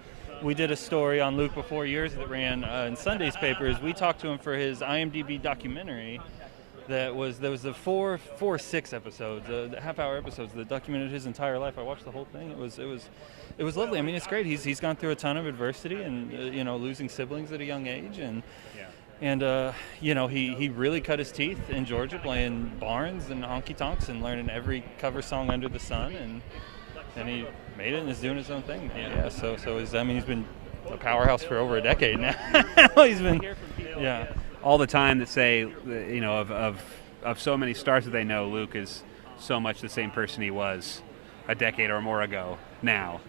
we did a story on Luke before years that ran in Sunday's papers. We talked to him for his IMDb documentary. There was the 6 episodes, the half-hour episodes that documented his entire life. I watched the whole thing. It was lovely. I mean, it's great. He's gone through a ton of adversity and losing siblings at a young age, and he really cut his teeth in Georgia playing barns and honky tonks and learning every cover song under the sun, and he made it and is doing his own thing. Yeah. So he's been a powerhouse for over a decade now. He's been all the time that say, of so many stars that they know, Luke is so much the same person he was a decade or more ago now,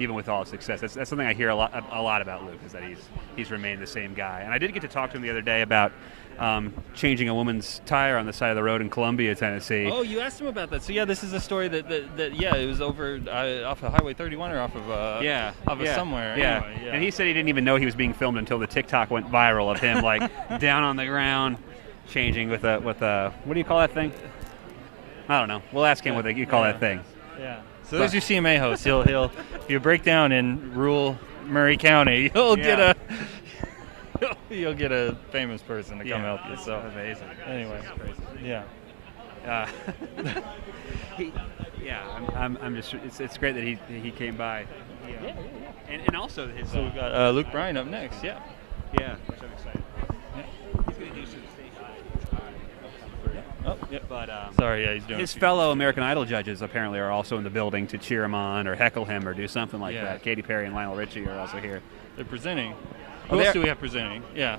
even with all his success. That's something I hear a lot about Luke, is that he's remained the same guy. And I did get to talk to him the other day about changing a woman's tire on the side of the road in Columbia, Tennessee. Oh, you asked him about that. So yeah, this is a story that it was over off of Highway 31 or off of somewhere. Yeah. Anyway, yeah. And he said he didn't even know he was being filmed until the TikTok went viral of him like down on the ground changing with a what do you call that thing? I don't know. We'll ask him what you call that thing. Yeah. So there's your CMA host. He'll if you break down in rural Murray County, you'll get a famous person to come help you. So amazing. Anyway, yeah. I'm just. It's great that he came by. Yeah. And also his. So we've got Luke Bryan up next. Yeah. Yeah. Which I'm excited. Yeah. He's going to do some station. Oh. Yep. But Sorry, yeah, he's doing his a few- fellow American Idol judges apparently are also in the building to cheer him on or heckle him or do something like Yeah. that. Katy Perry and Lionel Richie are also here. They're presenting. Oh, Who else they're- do we have presenting? Yeah.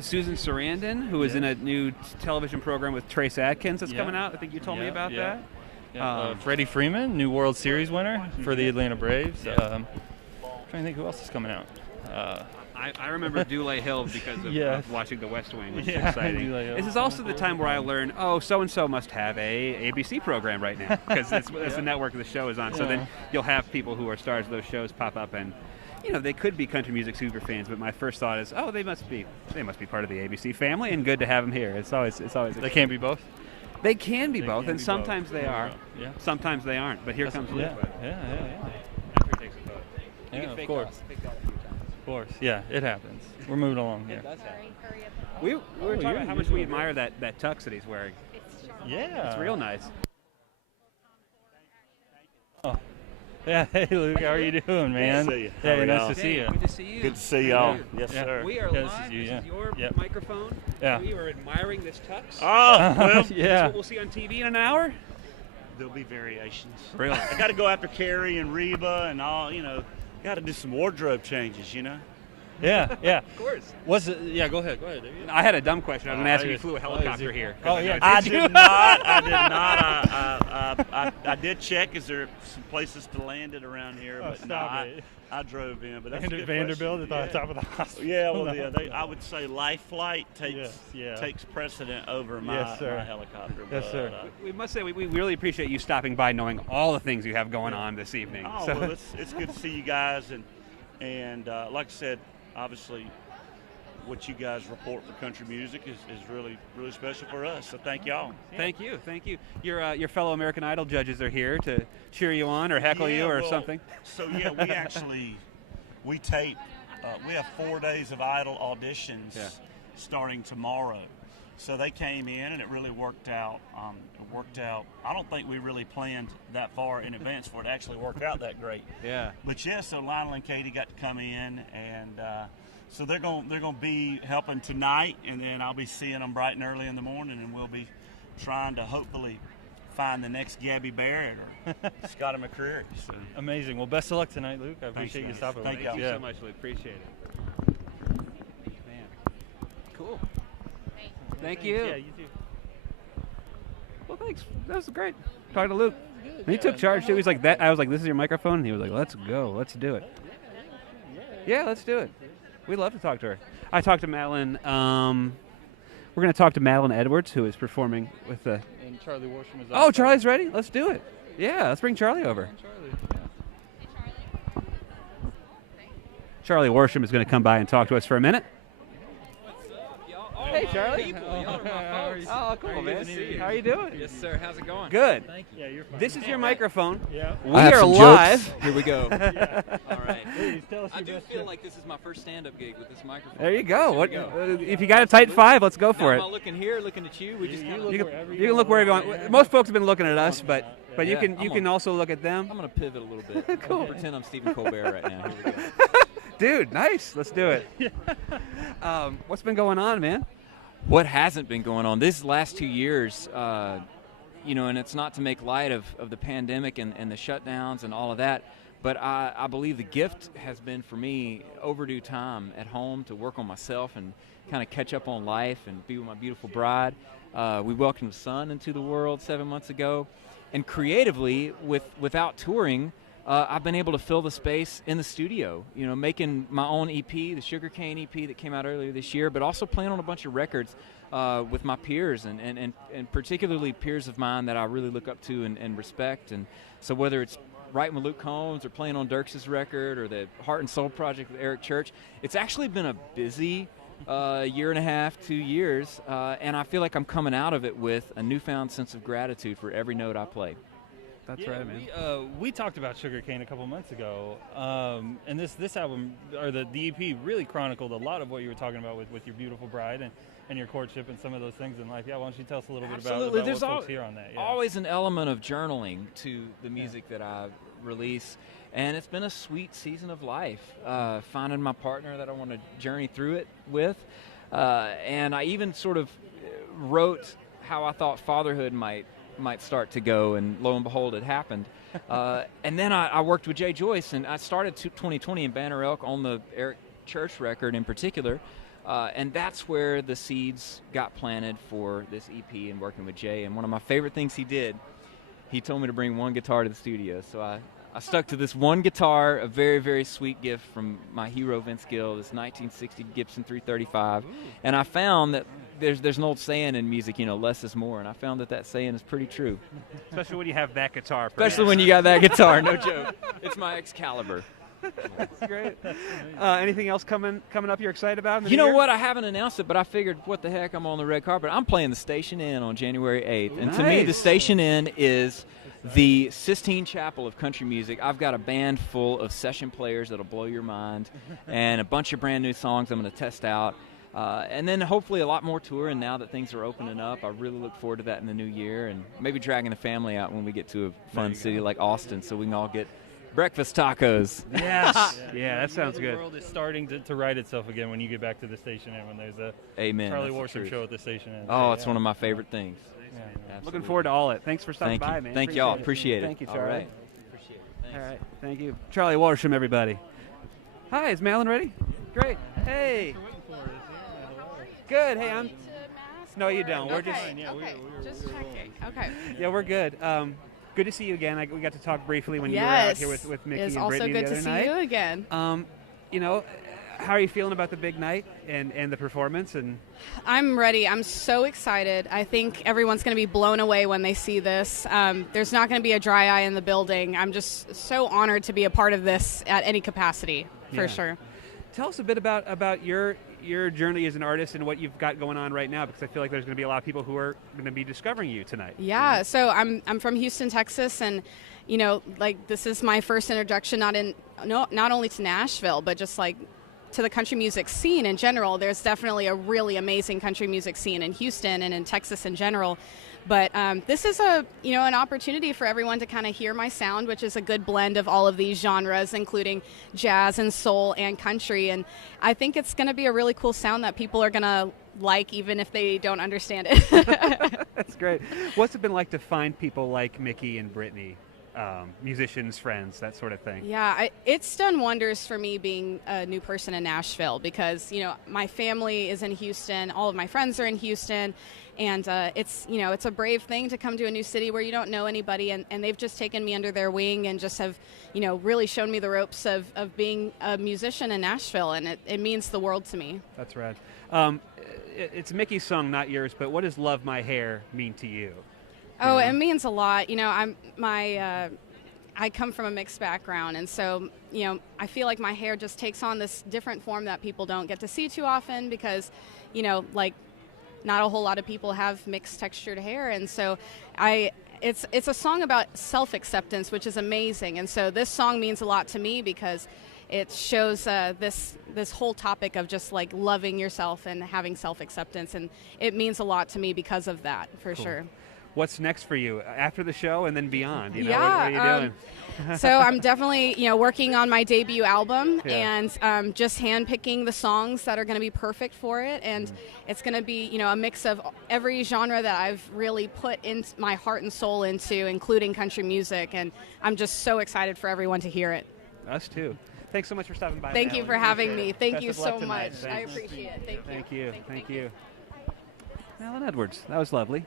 Susan Sarandon, who is in a new television program with Trace Adkins that's Yeah. coming out. I think you told me Yeah, about yeah. that. Yeah. Freddie Freeman, new World Series winner for the Atlanta Braves. Yeah. Trying to think who else is coming out. I remember Dule Hill because of, Yes. of watching The West Wing, which Yeah, is exciting. Dule Hill. This is also the time where I learn, so-and-so must have a ABC program right now, because that's the network the show is on. So then you'll have people who are stars of those shows pop up, and they could be country music super fans, but my first thought is, they must be part of the ABC family, and good to have them here. It's always They can't be both? They can be They both, can and be sometimes both. they are. Yeah. Sometimes they aren't. But here comes Luke. Yeah. After he takes a vote. You Yeah, can of fake course. that a few times. Of course. Yeah, it happens. We're moving along here. We were talking about how much we admire that tux that he's wearing. Yeah. It's real nice. Oh. Yeah, hey Luke, how are you doing, man? Good to see you. Yeah, How are nice y'all? to see you. Good to see you. Good to see y'all. Yeah. Yes, Yeah. sir. We are Yeah, live. this is you, This is your Yep. microphone. Yeah. We are admiring this tux. Oh, well, Is Yeah. what we'll see on TV in an hour. there'll be variations. Really? I got to go after Carrie and Reba and all, got to do some wardrobe changes, Yeah, yeah. Of course. Was it? Yeah, go ahead. David. I had a dumb question. I was going to ask if you I- flew a oh, helicopter is it- here. Oh, yeah. I Did you? did not. I did check. Is there some places to land it around here? Oh, But no, stop it. I drove in. But that's a And at good Vanderbilt question. at the top of the hospital. Yeah, well, I would say life flight Yes, yeah. takes precedent over my, Yes, sir. my helicopter. Yes, but, sir. We must say we really appreciate you stopping by, knowing all the things you have going on this evening. Oh, So- well, it's good to see you guys, and like I said, obviously, what you guys report for country music is really really special for us. So thank y'all. Thank you. Your fellow American Idol judges are here to cheer you on or heckle you or well, something. So yeah, we tape. We have 4 days of Idol auditions starting tomorrow. So they came in, and it really worked out. I don't think we really planned that far in advance for it to actually work out that great. Yeah. But yeah, so Lionel and Katie got to come in, and so they're going to be helping tonight, and then I'll be seeing them bright and early in the morning, and we'll be trying to hopefully find the next Gabby Barrett or Scotty McCreery. So. Amazing. Well, best of luck tonight, Luke. I appreciate you man. stopping Thank by. y'all. Thank you Yeah. so much, Luke. Appreciate it. Man. Cool. Thank you. Yeah, you too. Well, thanks. That was great. Talking to Luke. He took charge too. He's like that. I was like, "This is your microphone." And he was like, "Let's go. Let's do it." Yeah, let's do it. We'd love to talk to her. I talked to Madeline. We're going to talk to Madeline Edwards, who is performing with the. And Charlie Worsham is. Oh, Charlie's ready. Let's do it. Yeah, let's bring Charlie over. Charlie Worsham is going to come by and talk to us for a minute. Hey, Charlie. Oh, cool, man. How are you doing? Yes, sir. How's it going? Good. Thank you. Yeah, you're fine. This is your microphone. Yeah. We I have are some live. jokes. Here we go. Yeah. All right. Please tell us I your do best feel joke. like this is my first stand-up gig with this microphone. There you go. Here What? we go. If you got a tight five, let's go for Now, it. am I looking here, looking at you? We just You kind look of. You wherever can, you you can look want. wherever you want. Most folks have been looking at us, but you Yeah, can I'm can on. also look at them. I'm gonna pivot a little bit. Cool. I'm gonna pretend I'm Stephen Colbert right now. Here we go. Dude, nice. Let's do it. What's been going on, man? What hasn't been going on this last 2 years? And it's not to make light of the pandemic and the shutdowns and all of that, but I believe the gift has been for me overdue time at home to work on myself and kind of catch up on life and be with my beautiful bride. We welcomed the son into the world 7 months ago, and creatively, without touring, I've been able to fill the space in the studio, making my own EP, the Sugarcane EP that came out earlier this year, but also playing on a bunch of records with my peers and particularly peers of mine that I really look up to and respect. And so whether it's writing with Luke Combs or playing on Dirks' record or the Heart and Soul project with Eric Church, it's actually been a busy year and a half, 2 years, and I feel like I'm coming out of it with a newfound sense of gratitude for every note I play. That's Yeah, right, man. We talked about Sugarcane a couple months ago, and this album, or the EP, really chronicled a lot of what you were talking about with your beautiful bride and your courtship and some of those things in life. Yeah, why don't you tell us a little bit about There's what folks hear on that? Yeah. always an element of journaling to the music that I release, and it's been a sweet season of life, finding my partner that I want to journey through it with, and I even sort of wrote how I thought fatherhood might start to go, and lo and behold, it happened. And then I worked with Jay Joyce, and I started 2020 in Banner Elk on the Eric Church record in particular. And that's where the seeds got planted for this EP and working with Jay. And one of my favorite things he did, he told me to bring one guitar to the studio. So I stuck to this one guitar, a very, very sweet gift from my hero Vince Gill, this 1960 Gibson 335. Ooh. And I found that there's an old saying in music, less is more. And I found that saying is pretty true. Especially when you have that guitar. Especially when you got that guitar, no joke. It's my Excalibur. That's great. Anything else coming up you're excited about? You know what? I haven't announced it, but I figured, what the heck, I'm on the red carpet. I'm playing the Station Inn on January 8th. And to me, the Station Inn is the Sistine Chapel of country music. I've got a band full of session players that'll blow your mind and a bunch of brand new songs I'm going to test out. And then hopefully a lot more touring now that things are opening up. I really look forward to that in the new year, and maybe dragging the family out when we get to a fun city like Austin so we can all get breakfast tacos. Yes. Yeah, that sounds good. The world is starting to right itself again when you get back to the Station Inn, when there's a Amen. Charlie Worsham show at the Station Inn. Oh, it's one of my favorite things. Yeah. Looking forward to all it. Thanks for stopping by, man. Thank y'all. Appreciate it. Thank you, Charlie. All right. Appreciate it. Thanks. All right. Thank you. Charlie Worsham, everybody. Hi, is Malin ready? Great. Hey. Good. Hey, No, you don't. We're just. Just checking. Okay. Yeah, we're good. Good to see you again. We got to talk briefly when you were out here with Mickey and Brittany the other night. It's also good to see you again. How are you feeling about the big night and the performance? And I'm ready. I'm so excited. I think everyone's going to be blown away when they see this. There's not going to be a dry eye in the building. I'm just so honored to be a part of this at any capacity, for sure. Tell us a bit about your journey as an artist and what you've got going on right now, because I feel like there's going to be a lot of people who are going to be discovering you tonight. Yeah, so I'm from Houston, Texas, and this is my first introduction not only to Nashville, but just to the country music scene in general. There's definitely a really amazing country music scene in Houston and in Texas in general. But this is an opportunity for everyone to kind of hear my sound, which is a good blend of all of these genres, including jazz and soul and country. And I think it's going to be a really cool sound that people are going to like, even if they don't understand it. That's great. What's it been like to find people like Mickey and Brittany? Musicians, friends, that sort of thing. Yeah, it's done wonders for me being a new person in Nashville, because my family is in Houston, all of my friends are in Houston, and it's a brave thing to come to a new city where you don't know anybody, and they've just taken me under their wing and just have really shown me the ropes of being a musician in Nashville, and it means the world to me. That's rad. It's Mickey's song, not yours, but what does Love My Hair mean to you? Oh, it means a lot. I come from a mixed background, and so, I feel like my hair just takes on this different form that people don't get to see too often, because, not a whole lot of people have mixed textured hair, and so it's a song about self-acceptance, which is amazing, and so this song means a lot to me because it shows this whole topic of just loving yourself and having self-acceptance, and it means a lot to me because of that, for sure. What's next for you after the show and then beyond? What are you doing? So I'm definitely, working on my debut album and just handpicking the songs that are going to be perfect for it. And it's going to be, a mix of every genre that I've really put my heart and soul into, including country music. And I'm just so excited for everyone to hear it. Us too. Thanks so much for stopping by. Thank you for having me. Thank Best you of luck so tonight. much. I appreciate it. Thank you. Thank you. Malin Edwards, that was lovely.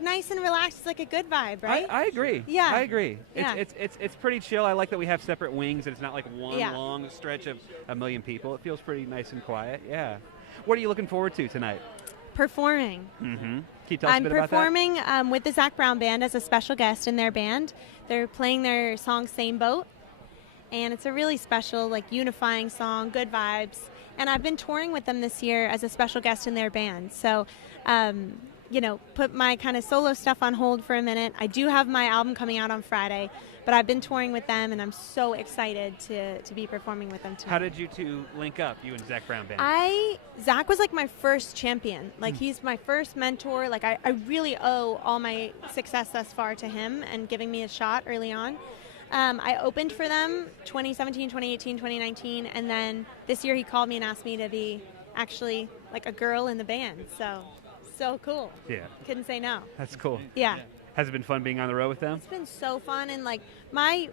Nice and relaxed, like a good vibe, right? I agree. Yeah. I agree. Yeah. It's pretty chill. I like that we have separate wings and it's not like one Yeah. long stretch of a million people. It feels pretty nice and quiet. Yeah. What are you looking forward to tonight? Performing. Mm-hmm. Can you tell us a bit about that? I'm performing with the Zach Brown Band as a special guest in their band. They're playing their song Same Boat, and it's a really special, unifying song, good vibes. And I've been touring with them this year as a special guest in their band. So put my kind of solo stuff on hold for a minute. I do have my album coming out on Friday, but I've been touring with them, and I'm so excited to be performing with them tonight. How did you two link up, you and Zach Brown Band? Zach was like my first champion. Like he's my first mentor. Like I really owe all my success thus far to him and giving me a shot early on. I opened for them 2017, 2018, 2019, and then this year he called me and asked me to be actually like a girl in the band. So cool. Yeah. Couldn't say no. That's cool. Yeah. Has it been fun being on the road with them? It's been so fun, and like my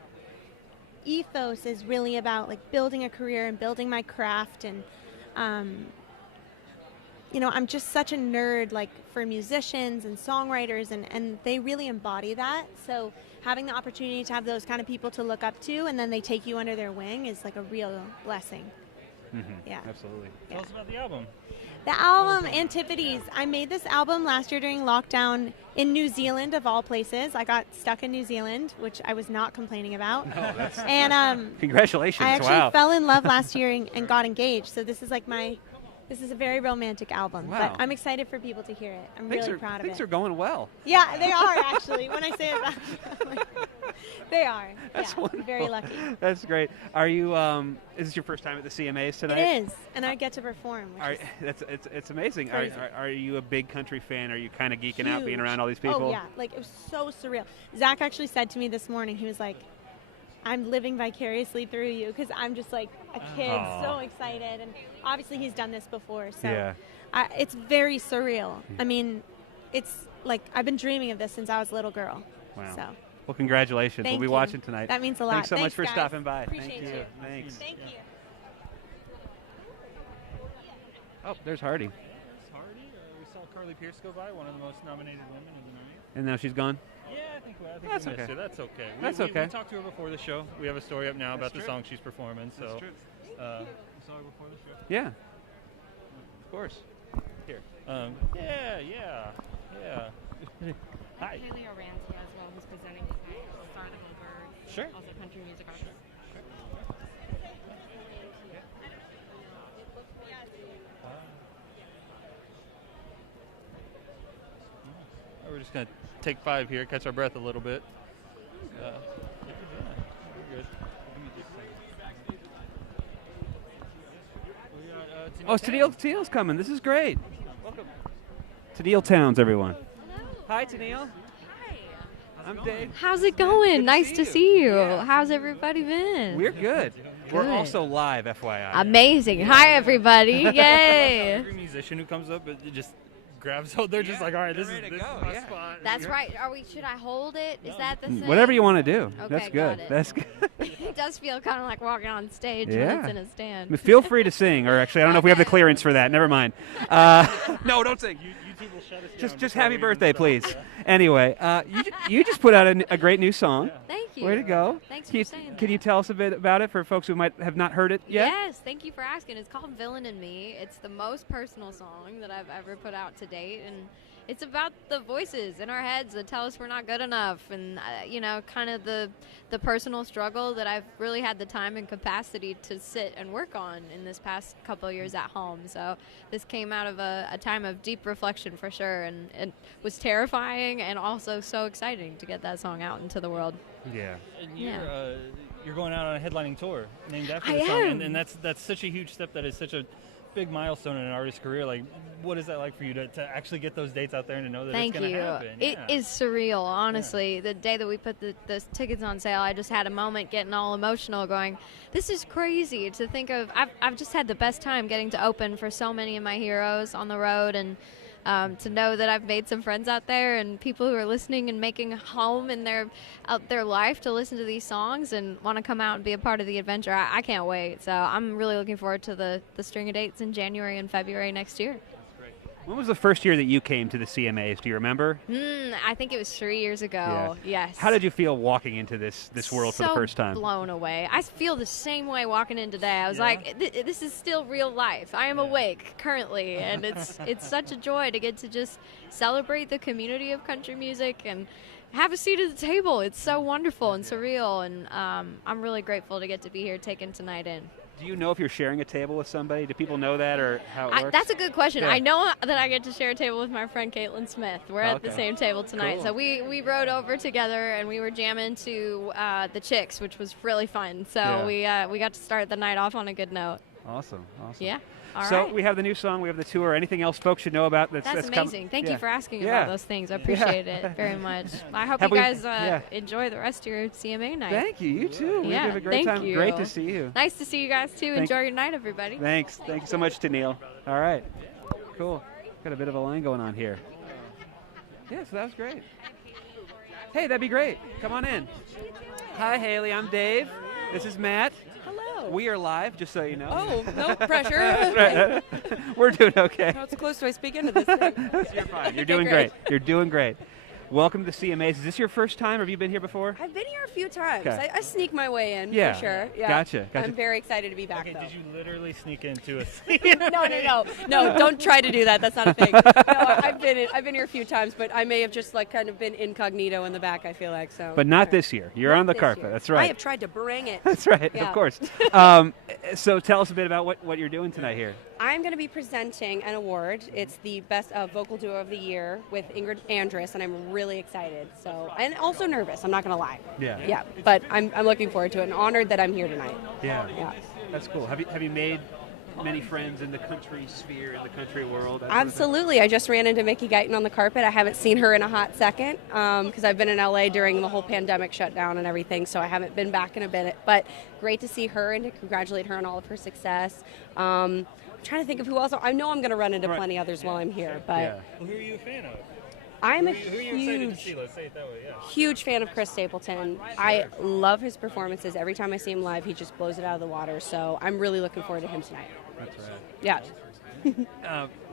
ethos is really about like building a career and building my craft, and I'm just such a nerd like for musicians and songwriters, and they really embody that. So having the opportunity to have those kind of people to look up to, and then they take you under their wing, is like a real blessing. Mm-hmm. Yeah. Absolutely. Tell us about the album. The album, Antipodes. I made this album last year during lockdown in New Zealand, of all places. I got stuck in New Zealand, which I was not complaining about. No, that's and congratulations! I actually wow. fell in love last year and got engaged. So this is like this is a very romantic album. Wow. But I'm excited for people to hear it. I'm really proud of it. Things are going well. Yeah, they are actually. When I say it back, they are. That's wonderful. Very lucky. That's great. Are you? Is this your first time at the CMAs tonight? It is, and I get to perform. It's amazing. Are you a big country fan? Are you kind of geeking out being Huge. around all these people? Oh yeah, like it was so surreal. Zach actually said to me this morning, he was like, "I'm living vicariously through you," because I'm just like a kid, so excited, and obviously he's done this before, so it's very surreal. I mean, it's like I've been dreaming of this since I was a little girl. Wow. So. Well, congratulations. Thank We'll be you. watching tonight. That means a lot. Thanks so much for guys. stopping by. Appreciate Thank you. you. Thanks. Thank you. Oh, there's Hardy. There's Hardy. We saw Carly Pierce go by, one of the most nominated women of the night. And now she's gone? Yeah, I think That's we missed okay. her. That's okay. That's We okay. talked to her before the show. We have a story up now about the song she's performing. So, That's true. we saw her before the show. Yeah. Of course. Here. Yeah. Hi. Haley Oranzo as well, who's presenting tonight. Star the Goldberg. Sure. Also country music artist. We're just going to take 5 here, catch our breath a little bit. We're good. Oh, Tennille's coming. This is great. Welcome. Tennille Towns, everyone. Hi, Tennille. I'm Dave. How's it going? Good Nice to see you. Yeah. How's everybody been? We're good. We're Good. also live, FYI. Amazing. Hi, everybody. Yay. Every musician who comes up, it just grabs hold. They're just like, all right, this is my spot. That's right. Should I hold it? Is that the thing? Whatever you want to do. Okay, That's good. got it. That's good. It does feel kind of like walking on stage when Yeah. it's in a stand. But feel free to sing, or actually, I don't know if we have the clearance for that. Never mind. No, don't sing. YouTube will shut us down. Just happy birthday, please. Anyway, you just put out a great new song. Thank you. Way to go. Thanks Can for saying Can you tell us a bit about it for folks who might have not heard it yet? Yes, thank you for asking. It's called Villain in Me. It's the most personal song that I've ever put out to date, and it's about the voices in our heads that tell us we're not good enough, and kind of the personal struggle that I've really had the time and capacity to sit and work on in this past couple of years at home. So this came out of a time of deep reflection for sure, and it was terrifying and also so exciting to get that song out into the world. Yeah. And you're going out on a headlining tour named after I the song, am. and that's such a huge step. That is such a big milestone in an artist's career. Like, what is that like for you to actually get those dates out there and to know that Thank it's going you. to happen? It is surreal, honestly. The day that we put the tickets on sale, I just had a moment getting all emotional going, this is crazy to think of. I've just had the best time getting to open for so many of my heroes on the road, and to know that I've made some friends out there and people who are listening and making a home in their life to listen to these songs and want to come out and be a part of the adventure. I can't wait. So I'm really looking forward to the string of dates in January and February next year. When was the first year that you came to the CMAs? Do you remember? I think it was 3 years ago. Yes. How did you feel walking into this world for the first time? Blown away. I feel the same way walking in today. I was like, this is still real life. I am awake currently, and it's such a joy to get to just celebrate the community of country music and have a seat at the table. It's so wonderful and surreal, and I'm really grateful to get to be here taking tonight in. Do you know if you're sharing a table with somebody? Do people know that, or how it works? That's a good question. Yeah. I know that I get to share a table with my friend Caitlin Smith. We're at the Okay. same table tonight. Cool. So we rode over together and we were jamming to the Chicks, which was really fun. So we got to start the night off on a good note. Awesome. Yeah. All so right. we have the new song, we have the tour. Anything else folks should know about That's amazing. Thank you for asking Yeah. about those things. I appreciate it very much. I hope Have you we- guys yeah. enjoy the rest of your CMA night. Thank you. You too. We Yeah, have a great thank time. you. Great to see you. Nice to see you guys too. Thank- Enjoy your night, everybody. Thanks. Thank you so much, Tennille. All right. Cool. Got a bit of a line going on here. Yeah, so that was great. Hey, that'd be great. Come on in. Hi, Haley. I'm Dave. This is Matt. Hello. We are live, just so you know. Oh, no pressure. Right. We're doing okay. How close do I speak into this thing? You're fine. You're Okay, doing great. You're doing great. Welcome to CMAs. Is this your first time, or have you been here before? I've been here a few times. Okay. I sneak my way in, Yeah. for sure. Yeah. Gotcha. I'm very excited to be back, though. Did you literally sneak into a No, don't try to do that. That's not a thing. No, I've been here a few times, but I may have just kind of been incognito in the back, I feel like. So. But not this year. You're Not on the this carpet. year. That's right. I have tried to bring it. That's right, Yeah. of course. So tell us a bit about what you're doing tonight here. I'm going to be presenting an award. It's the Best Vocal Duo of the Year with Ingrid Andress, and I'm really excited. So, and also nervous. I'm not going to lie. Yeah. Yeah, but I'm looking forward to it and honored that I'm here tonight. Yeah. Yeah. That's cool. Have you made many friends in the country sphere, in the country world? that sort of thing? Absolutely. I just ran into Mickey Guyton on the carpet. I haven't seen her in a hot second because I've been in LA during the whole pandemic shutdown and everything, so I haven't been back in a bit. But great to see her and to congratulate her on all of her success. I'm trying to think of who else. I know I'm going to run into plenty others while I'm here, but Well, who are you a fan of? I'm a who are you excited to see? Let's say it that way. Yeah. huge fan of Chris Stapleton. I love his performances. Every time I see him live, he just blows it out of the water. So I'm really looking forward to him tonight. That's right. Yeah.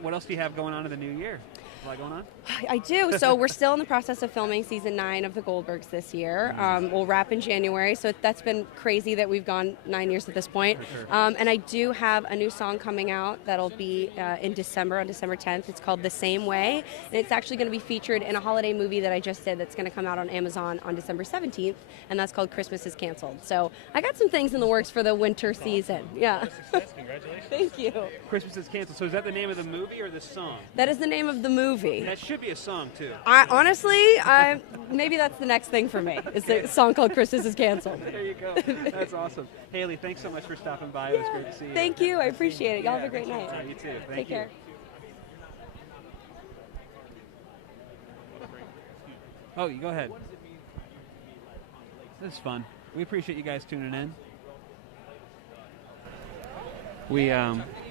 What else do you have going on in the new year? A lot going on? I do. So we're still in the process of filming season 9 of The Goldbergs this year. We'll wrap in January, so that's been crazy that we've gone 9 years at this point. And I do have a new song coming out that'll be in December, on December 10th. It's called The Same Way, and it's actually going to be featured in a holiday movie that I just did that's going to come out on Amazon on December 17th, and that's called Christmas is Canceled. So I got some things in the works for the winter season. Yeah. Congratulations. Thank you. Christmas is Canceled. So is that the name of the movie or the song? That is the name of the movie. That should be a song, too. Maybe that's the next thing for me. It's a song called Christmas is Canceled. There you go. That's awesome. Haley, thanks so much for stopping by. It was great to see you. Thank you. I appreciate it. Y'all have a great Yeah, night. you too. Thank Take you. care. Oh, you go ahead. This is fun. We appreciate you guys tuning in. We've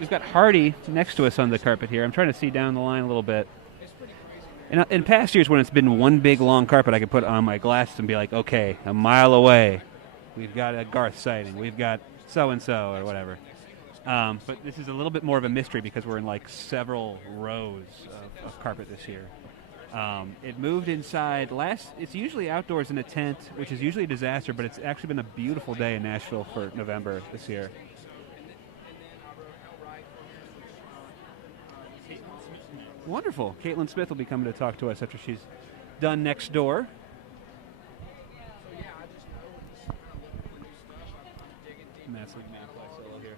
got Hardy next to us on the carpet here. I'm trying to see down the line a little bit. In past years, when it's been one big long carpet, I could put on my glasses and be like, okay, a mile away, we've got a Garth sighting. We've got so-and-so or whatever. But this is a little bit more of a mystery because we're in like several rows of carpet this year. It moved inside it's usually outdoors in a tent, which is usually a disaster, but it's actually been a beautiful day in Nashville for November this year. Wonderful. Caitlin Smith will be coming to talk to us after she's done next door. Massive man play solo here.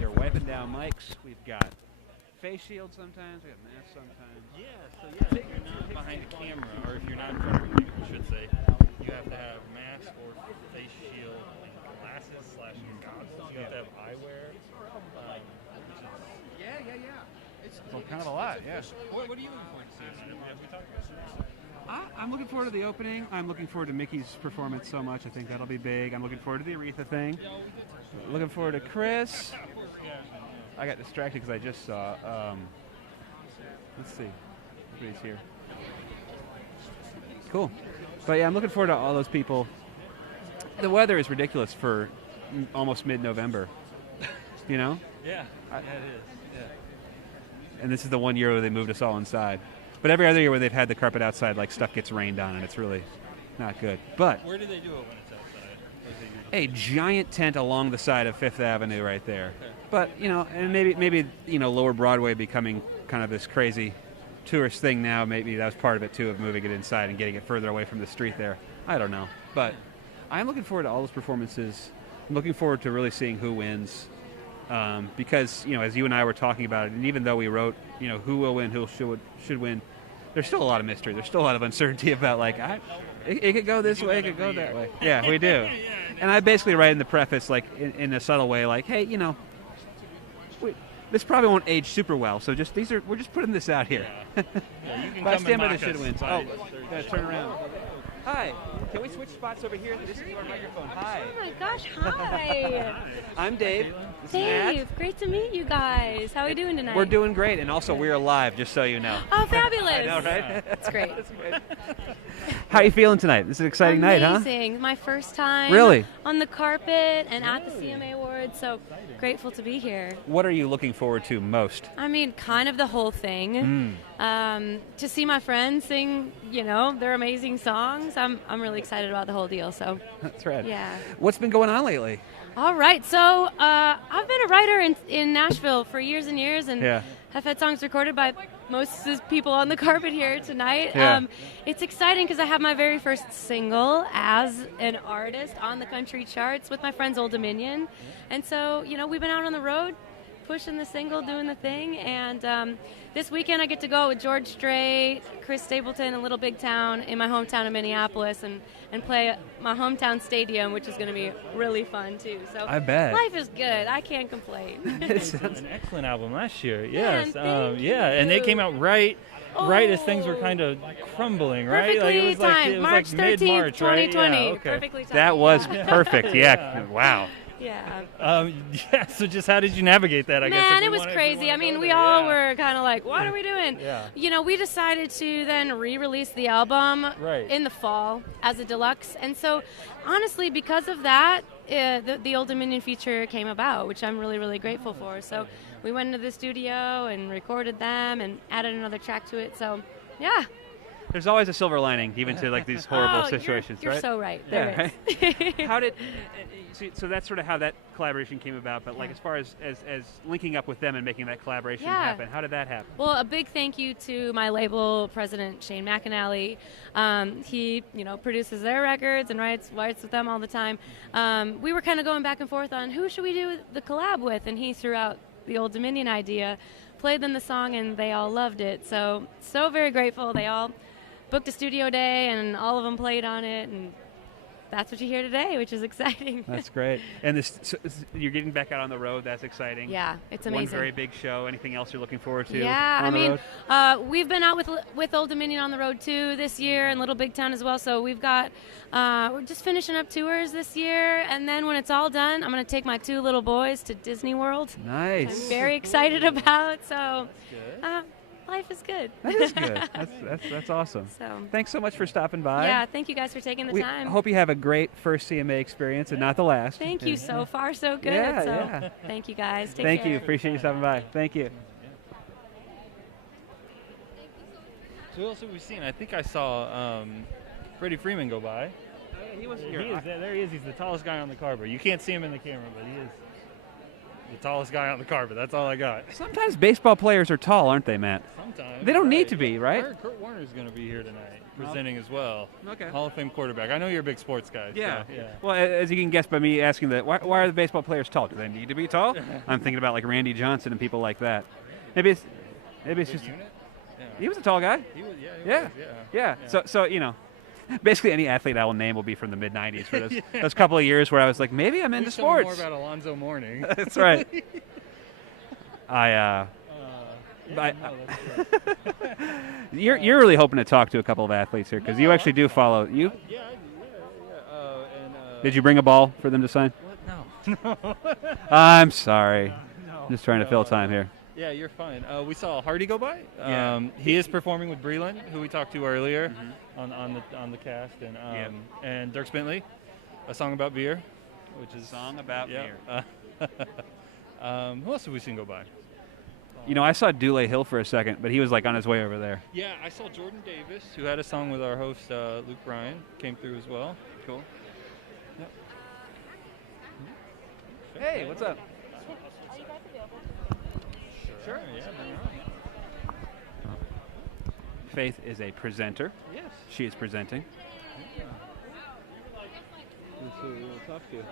They're wiping down mics. We've got face shields sometimes. We have masks sometimes. If you're not behind a camera, or if you're not in front of a camera, I should say, you have to have mask or face shield and glasses / goggles. You have to have eyewear. Well, kind of a lot, yeah. What are you looking forward to seeing? We talked about this. I'm looking forward to the opening. I'm looking forward to Mickey's performance so much. I think that'll be big. I'm looking forward to the Aretha thing. Looking forward to Chris. I got distracted because I just saw. Let's see. Everybody's here. Cool. But yeah, I'm looking forward to all those people. The weather is ridiculous for almost mid-November. You know? Yeah, it is. Yeah. And this is the one year where they moved us all inside. But every other year where they've had the carpet outside, like stuff gets rained on, and it's really not good. But Where do they do it when it's outside? a giant tent along the side of Fifth Avenue right there. But, and maybe Lower Broadway becoming kind of this crazy tourist thing now. Maybe that was part of it too, of moving it inside and getting it further away from the street there. I don't know, but I'm looking forward to all those performances. I'm looking forward to really seeing who wins, because as you and I were talking about it, and even though we wrote who will win, who should win, there's still a lot of mystery. There's still a lot of uncertainty about it could go this way, it could go that way. Yeah, we do. And I basically write in the preface, like in a subtle way, like, hey, this probably won't age super well, so we're just putting this out here. Yeah, you can But I come stand by and the mock should us. wins. Oh, gotta turn around. Hi, can we switch spots over here? This is your microphone. Hi. Oh my gosh, hi. I'm Dave. This is Matt. Dave, great to meet you guys. How are we doing tonight? We're doing great, and also we're live, just so you know. Oh, fabulous. I know, right? That's great. How are you feeling tonight? This is an exciting night, huh? Amazing. My first time Really? on the carpet and at the CMA Awards, so grateful to be here. What are you looking forward to most? I mean, kind of the whole thing. To see my friends sing, their amazing songs. I'm really excited about the whole deal. So That's right. Yeah. What's been going on lately? All right. So I've been a writer in Nashville for years and years, and have had songs recorded by most of the people on the carpet here tonight. Yeah. It's exciting because I have my very first single as an artist on the country charts with my friends Old Dominion. And so, we've been out on the road pushing the single, doing the thing, and this weekend I get to go with George Strait, Chris Stapleton, and Little Big Town in my hometown of Minneapolis, and play my hometown stadium, which is going to be really fun too. So I bet. life is good. I can't complain. It's an excellent album last year. Man, Yes. thank And they you. came out right as things were kind of crumbling, right? Perfectly It was like timed. it was March like mid-March, 13th, right? 2020. Yeah, okay. Perfectly timed. That was perfect. Yeah. Wow. Yeah. So just how did you navigate that? I guess. Man, if it was we crazy. I mean, we all were kind of like, what are we doing? Yeah. We decided to then re-release the album in the fall as a deluxe. And so, honestly, because of that, the Old Dominion feature came about, which I'm really, really grateful for. So we went into the studio and recorded them and added another track to it. So, yeah. There's always a silver lining, even to like these horrible Oh, situations, you're right? so right. There is. How did? So that's sort of how that collaboration came about. But like as far as linking up with them and making that collaboration happen, how did that happen? Well, a big thank you to my label president, Shane McAnally. He, produces their records and writes with them all the time. We were kind of going back and forth on who should we do the collab with, and he threw out the Old Dominion idea, played them the song, and they all loved it. So very grateful. They all booked a studio day, and all of them played on it, and that's what you hear today, which is exciting. That's great. And you're getting back out on the road. That's exciting. Yeah, it's amazing. One very big show. Anything else you're looking forward to? Yeah, on the road? We've been out with Old Dominion on the road too this year, and Little Big Town as well. So we've got we're just finishing up tours this year, and then when it's all done, I'm going to take my 2 little boys to Disney World. Nice. I'm very excited about. So. Life is good. That is good. That's awesome. So. Thanks so much for stopping by. Yeah, thank you guys for taking the We time. hope you have a great first CMA experience and not the last. Thank you. So far, so good. Yeah. Thank you guys. Take Thank care. you. Appreciate you stopping by. Thank you. So who else have we seen? I think I saw Freddy Freeman go by. He was There he is. He's the tallest guy on the carpet. You can't see him in the camera, but he is the tallest guy on the carpet. That's all I got. Sometimes baseball players are tall, aren't they, Matt? Sometimes. They don't need to be, right? Kurt Warner's going to be here tonight, presenting as well. Okay. Hall of Fame quarterback. I know you're a big sports guy. Yeah. So, yeah. Well, as you can guess by me asking that, why are the baseball players tall? Do they need to be tall? I'm thinking about like Randy Johnson and people like that. Maybe it's just. Unit? Yeah. He was a tall guy. He was, yeah. So basically any athlete I will name will be from the mid '90s for those couple of years where I was like, maybe I'm into sports. More about Alonzo Mourning. That's right. You're really hoping to talk to a couple of athletes here because you actually do follow. You? Yeah. Did you bring a ball for them to sign? No. I'm sorry. Just trying to fill time here. Yeah, you're fine. We saw Hardy go by. Yeah. He is performing with Breland, who we talked to earlier on the cast, and Dierks Bentley, a song about beer, which is song about beer. Who else have we seen go by? I saw Dule Hill for a second, but he was like on his way over there. Yeah, I saw Jordan Davis, who had a song with our host Luke Bryan, came through as well. Cool. Yep. Hey, what's up? Sure. Yeah. Faith is a presenter. Yes. She is presenting. We'll talk to you.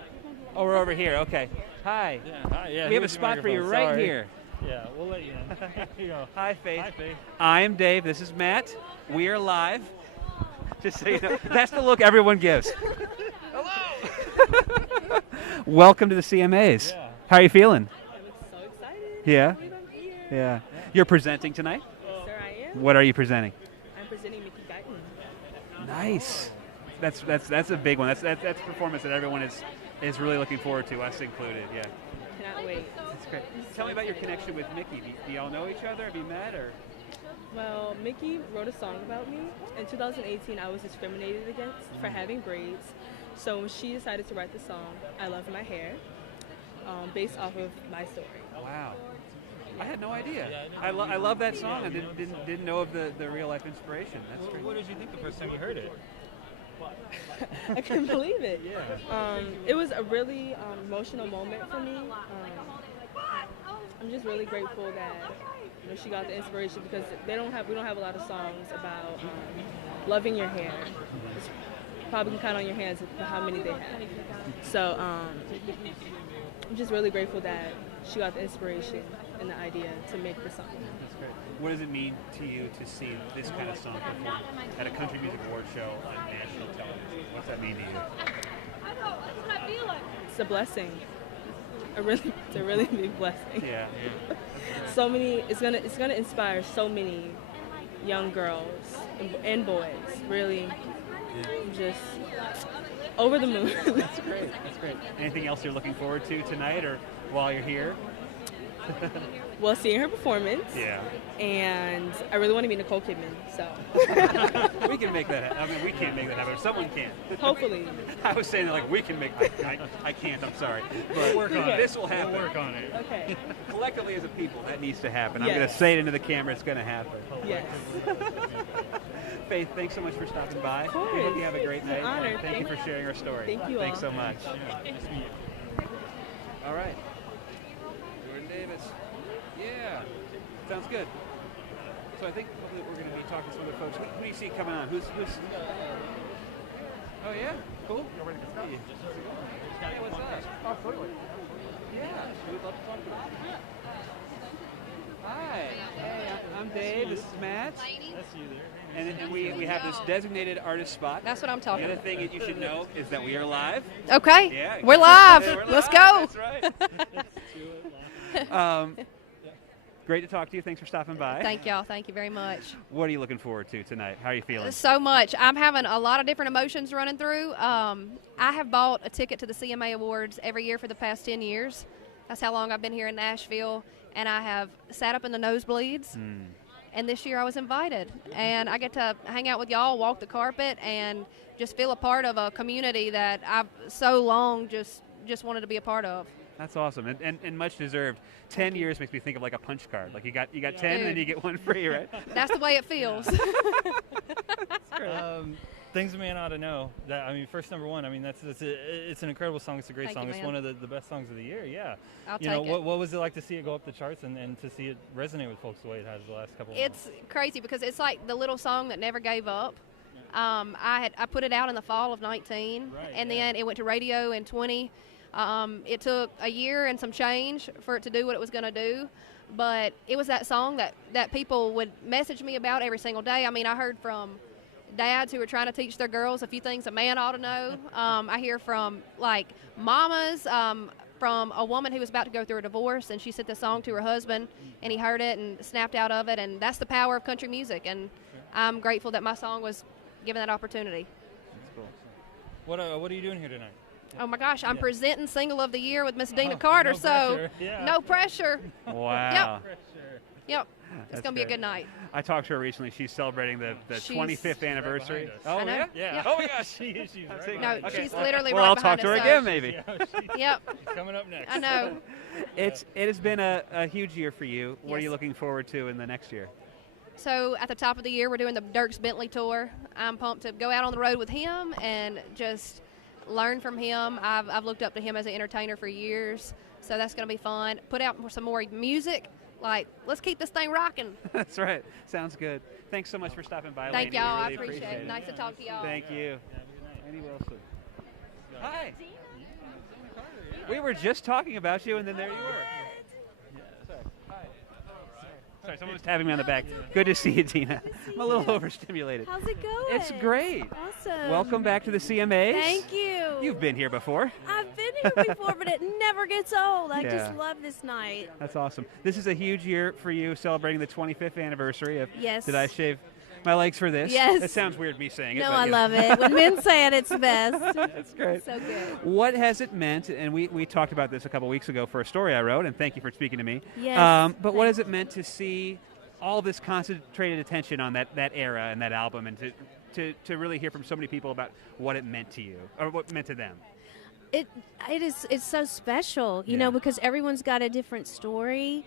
Oh, we're over here. Okay. Hi. Yeah, hi. Yeah, we have a here's your spot for you microphone. right Sorry. here. Yeah, we'll let you in. Here you go. Hi, Faith. Hi, Faith. I am Dave. This is Matt. We are live. Just so you know, that's the look everyone gives. Hello. Welcome to the CMAs. Yeah. How are you feeling? I'm so excited. Yeah. I can't believe I'm here. Yeah. You're presenting tonight? Sir, I am. What are you presenting? I'm presenting Mickey Guyton. Nice. That's a big one. That's a performance that everyone is really looking forward to, us included. Yeah. Cannot wait. That's great. Tell me about your connection with Mickey. Do y'all know each other? Have you met or? Well, Mickey wrote a song about me. In 2018, I was discriminated against for having braids. So when she decided to write the song, I Love My Hair, based off of my story. Wow. I had no idea. I love that song. I didn't know of the real life inspiration. That's great. What did you think the first time you heard it? I couldn't believe it. Yeah. It was a really emotional moment for me. I'm just really grateful that she got the inspiration because we don't have a lot of songs about loving your hair. It's probably can count on your hands how many they have. So I'm just really grateful that she got the inspiration and the idea to make the song. That's great. What does it mean to you to see this kind of song performed at a country music award show on national television? What's that mean to you? It's a blessing. It's a really big blessing. Yeah. So many. It's gonna inspire so many young girls and boys. Really, just over the moon. That's great. That's great. Anything else you're looking forward to tonight or while you're here? Well, seeing her performance. Yeah. And I really want to meet Nicole Kidman, so. We can make that happen. I mean, we can't make that happen. Someone can. Hopefully. I was saying, like, we can make I can't, I'm sorry. But We'll work on it. this will happen. We'll work on it. Okay. Collectively as a people, that needs to happen. I'm Yes. going to say it into the camera. It's going to happen. Yes. Faith, thanks so much for stopping by. Of course. We hope you have a great It's night. an honor. Thank you for sharing your story. Thank you Thanks all. so much. Nice to meet you. All right. Jordan Davis. Yeah. Sounds good. So I think hopefully we're going to be talking to some other folks. Who do you see coming on? Who's? Oh yeah. Cool. Hey, what's up? Absolutely. Yeah. We'd love to talk to you. Hi. Hey, I'm Dave. This is Matt. That's you there. And we have this designated artist spot. That's what I'm talking The other about. thing that you should know is that we are live. Okay. Yeah. We're live. We're Let's live. go. That's right. Great to talk to you. Thanks for stopping by. Thank y'all. Thank you very much. What are you looking forward to tonight? How are you feeling? So much. I'm having a lot of different emotions running through. I have bought a ticket to the CMA Awards every year for the past 10 years. That's how long I've been here in Nashville. And I have sat up in the nosebleeds. And this year I was invited. And I get to hang out with y'all, walk the carpet, and just feel a part of a community that I've so long just wanted to be a part of. That's awesome, and much deserved. 10 years makes me think of like a punch card. Like you got 10, and then Dude. you get one free, right? That's the way it feels. Things a man ought to know. First number one. It's an incredible song. It's a great Thank song. you, It's man. one of the best songs of the year. Yeah. I'll you know, take it. what was it like to see it go up the charts and to see it resonate with folks the way it has the last couple of months? It's crazy because it's like the little song that never gave up. I put it out in the fall of 19, and then it went to radio in 20. It took a year and some change for it to do what it was going to do, but it was that song that people would message me about every single day. I mean, I heard from dads who were trying to teach their girls a few things a man ought to know. I hear from like mamas, from a woman who was about to go through a divorce, and she sent this song to her husband, and he heard it and snapped out of it, and that's the power of country music, and I'm grateful that my song was given that opportunity. That's cool. What are you doing here tonight? Oh my gosh, I'm presenting Single of the Year with Miss Dina Oh, Carter, no so pressure. Yeah. no pressure. Wow. Yep. It's That's going to be a great. good night. I talked to her recently. She's celebrating the She's 25th anniversary. behind us. Oh, I know. yeah? Yeah. Oh, my gosh. She's right No, behind us. she's literally well, right I'll talk behind to her us, again, so- maybe. Yep. She's coming up next. I know. It has been a huge year for you. What are Yes. you looking forward to in the next year? So at the top of the year, we're doing the Dierks Bentley tour. I'm pumped to go out on the road with him and just learn from him. I've looked up to him as an entertainer for years, so that's going to be fun. Put out some more music like, let's keep this thing rocking. That's right. Sounds good. Thanks so much for stopping by, Thank Lainey. y'all. We I really appreciate it. Nice to talk to y'all. Thank you. Annie Wilson. Hi. We were just talking about you, and then there you were. Sorry, someone was tapping me on the back. Good to see you, Tina. I'm a little overstimulated. How's it going? It's great. Awesome. Welcome back to the CMAs. Thank you. You've been here before. I've been here before, but it never gets old. I Yeah. just love this night. That's awesome. This is a huge year for you, celebrating the 25th anniversary of Yes. Did I Shave My Legs for This? Yes. It sounds weird me saying it. No, but, I you know. love it. When men say it, it's the best. That's great. So good. What has it meant, and we talked about this a couple weeks ago for a story I wrote, and thank you for speaking to me. Yes, but what has it meant to see all this concentrated attention on that era and that album, and to really hear from so many people about what it meant to you, or what it meant to them? It's so special, you know, because everyone's got a different story.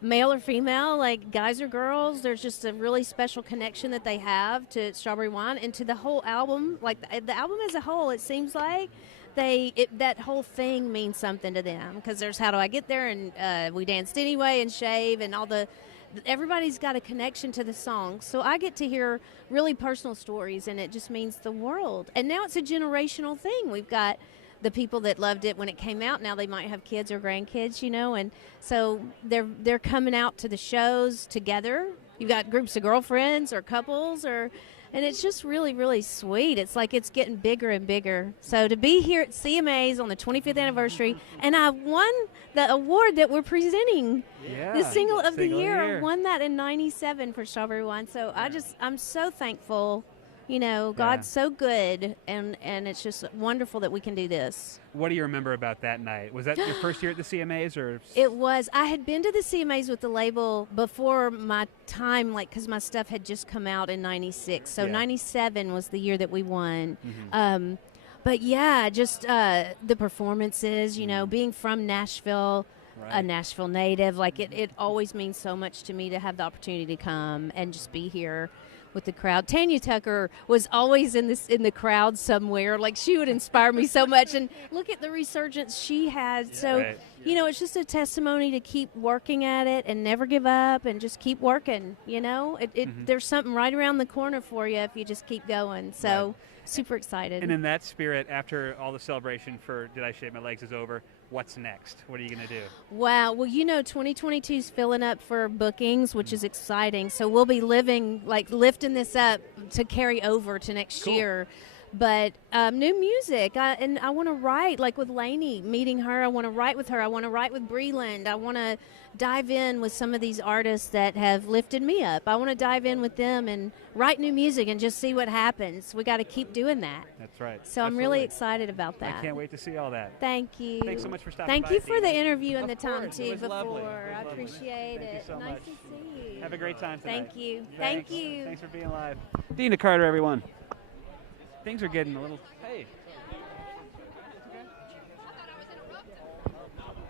Male or female, like guys or girls, there's just a really special connection that they have to Strawberry Wine and to the whole album. Like the album as a whole, it seems like that whole thing means something to them, because there's How Do I Get There, and We Danced Anyway, and Shave, and everybody's got a connection to the song. So I get to hear really personal stories, and it just means the world. And now it's a generational thing. We've got the people that loved it when it came out. Now they might have kids or grandkids, you know, and so they're coming out to the shows together. You've got groups of girlfriends or couples, and it's just really, really sweet. It's like it's getting bigger and bigger. So to be here at CMAs on the 25th anniversary, and I won the award that we're presenting, the Single of the Year. I won that in '97 for Strawberry Wine. So I'm so thankful. You know, God's so good, and it's just wonderful that we can do this. What do you remember about that night? Was that your first year at the CMAs, or? It was. I had been to the CMAs with the label before my time, like, because my stuff had just come out in '96. So '97 was the year that we won. Mm-hmm. But yeah, just the performances, you know, being from Nashville, a Nashville native, like it always means so much to me to have the opportunity to come and just be here with the crowd. Tanya Tucker was always in the crowd somewhere. Like, she would inspire me so much. And look at the resurgence she had. So, you know, it's just a testimony to keep working at it and never give up and just keep working, you know. There's something right around the corner for you if you just keep going. So, super excited. And in that spirit, after all the celebration for Did I Shave My Legs is over, what's next? What are you going to do? Wow. Well, you know, 2022 is filling up for bookings, which is exciting. So we'll be lifting this up to carry over to next year. But new music, and I want to write, like with Lainey, meeting her. I want to write with her. I want to write with Breland. I want to dive in with some of these artists that have lifted me up. I want to dive in with them and write new music and just see what happens. We got to keep doing that. That's right. So I'm really excited about that. I can't wait to see all that. Thank you. Thanks so much for stopping Thank by. you for the interview and Of the time, course. too, It was before. lovely. It was I lovely. appreciate Thank it. you so Nice much. to see you. Have a great time tonight. Thank you. Thanks. Thank you. Thanks for being live. Dina Carter, everyone. Things are getting a little... Hey.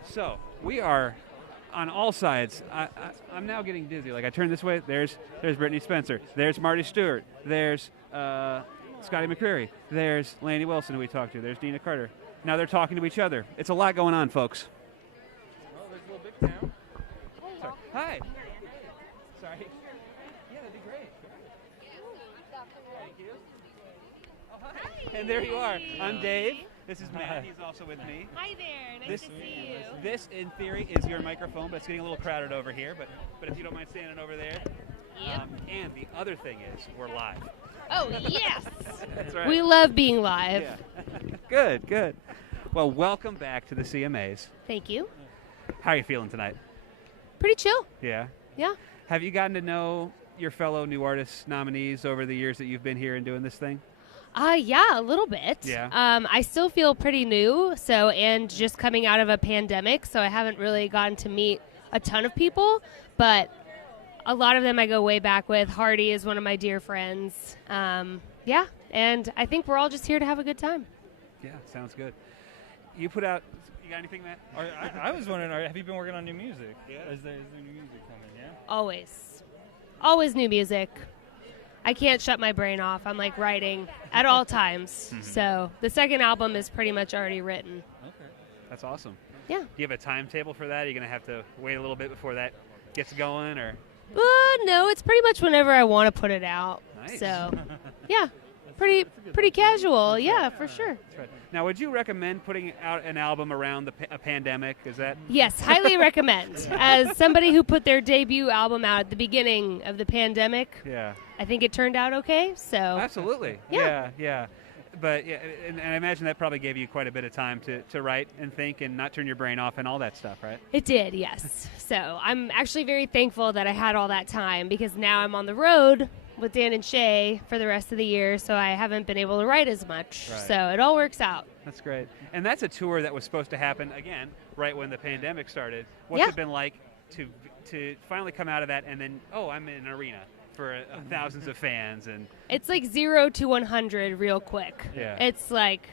So, we are on all sides. I'm now getting dizzy. Like, I turn this way, there's Brittany Spencer. There's Marty Stewart. There's Scotty McCreery. There's Lainey Wilson, who we talked to. There's Dina Carter. Now they're talking to each other. It's a lot going on, folks. Well, there's a little big town. Sorry. Hi. Sorry. Yeah, that'd be great. Thank you. Oh, hi. And there you are. I'm Dave. This is Matt. He's also with me. Hi there. Nice to see you. This, in theory, is your microphone, but it's getting a little crowded over here. But if you don't mind standing over there. Yep. And the other thing is, we're live. Oh, yes. That's right. We love being live. Yeah. Good. Well, welcome back to the CMAs. Thank you. How are you feeling tonight? Pretty chill. Yeah? Yeah. Have you gotten to know your fellow new artist nominees over the years that you've been here and doing this thing? Yeah, a little bit. Yeah. I still feel pretty new, and just coming out of a pandemic, so I haven't really gotten to meet a ton of people, but a lot of them I go way back with. Hardy is one of my dear friends. And I think we're all just here to have a good time. Yeah, sounds good. You got anything, Matt? I was wondering, have you been working on new music? Yeah. Is there new music coming, yeah? Always new music. I can't shut my brain off. I'm like writing at all times. So the second album is pretty much already written. Okay. That's awesome. Yeah. Do you have a timetable for that? Are you going to have to wait a little bit before that gets going, or? No, it's pretty much whenever I want to put it out. Nice. So, yeah, pretty casual. Yeah, for sure. That's right. Now, would you recommend putting out an album around a pandemic? Is that? Yes, highly recommend. As somebody who put their debut album out at the beginning of the pandemic, Yeah. I think it turned out okay. So Absolutely. Yeah. But yeah, and I imagine that probably gave you quite a bit of time to write and think and not turn your brain off and all that stuff, right? It did, yes. So I'm actually very thankful that I had all that time, because now I'm on the road with Dan and Shay for the rest of the year, so I haven't been able to write as much. Right. So it all works out. That's great. And that's a tour that was supposed to happen, again, right when the pandemic started. What's it been like to finally come out of that and then, I'm in an arena for thousands of fans? And It's like 0 to 100 real quick. Yeah. It's like,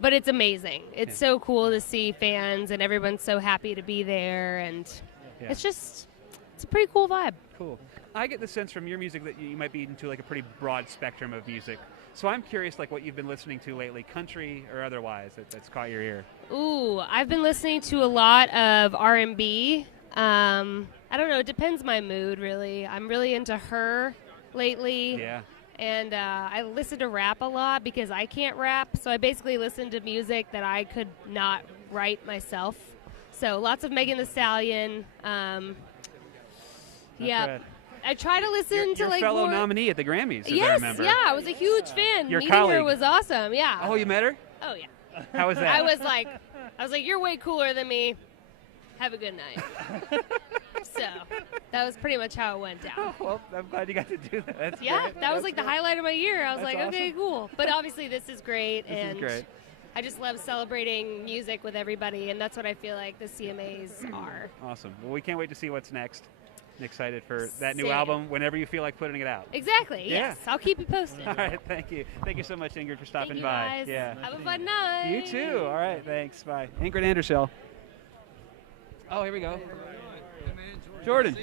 but it's amazing. It's so cool to see fans, and everyone's so happy to be there, and it's a pretty cool vibe. Cool. I get the sense from your music that you might be into like a pretty broad spectrum of music. So I'm curious, like what you've been listening to lately, country or otherwise, that's caught your ear. Ooh, I've been listening to a lot of R&B. I don't know. It depends my mood, really. I'm really into her lately. Yeah. And I listen to rap a lot because I can't rap. So I basically listen to music that I could not write myself. So lots of Megan Thee Stallion. Right. I try to listen to your like fellow more... nominee at the Grammys, as I Yes, remember. yeah. I was a huge fan. Your Meeting colleague. her was awesome. Yeah. Oh, you met her? Oh, yeah. How was that? I was like, you're way cooler than me. Have a good night. So that was pretty much how it went down. Oh, well, I'm glad you got to do that. That's Yeah, great. that was That's like the great. highlight of my year. I was That's like, okay, awesome. cool. But obviously, this is great, This is and great. I just love celebrating music with everybody, and that's what I feel like the CMAs are. Awesome. Well, we can't wait to see what's next. I'm excited for that new Same. album whenever you feel like putting it out. Exactly. Yeah. Yes, I'll keep you posted. All right, thank you. Thank you so much, Ingrid, for stopping Thank you by. guys. Yeah. Have a fun night. You too. All right, thanks. Bye. Ingrid Andersell. Oh, here we go. Jordan.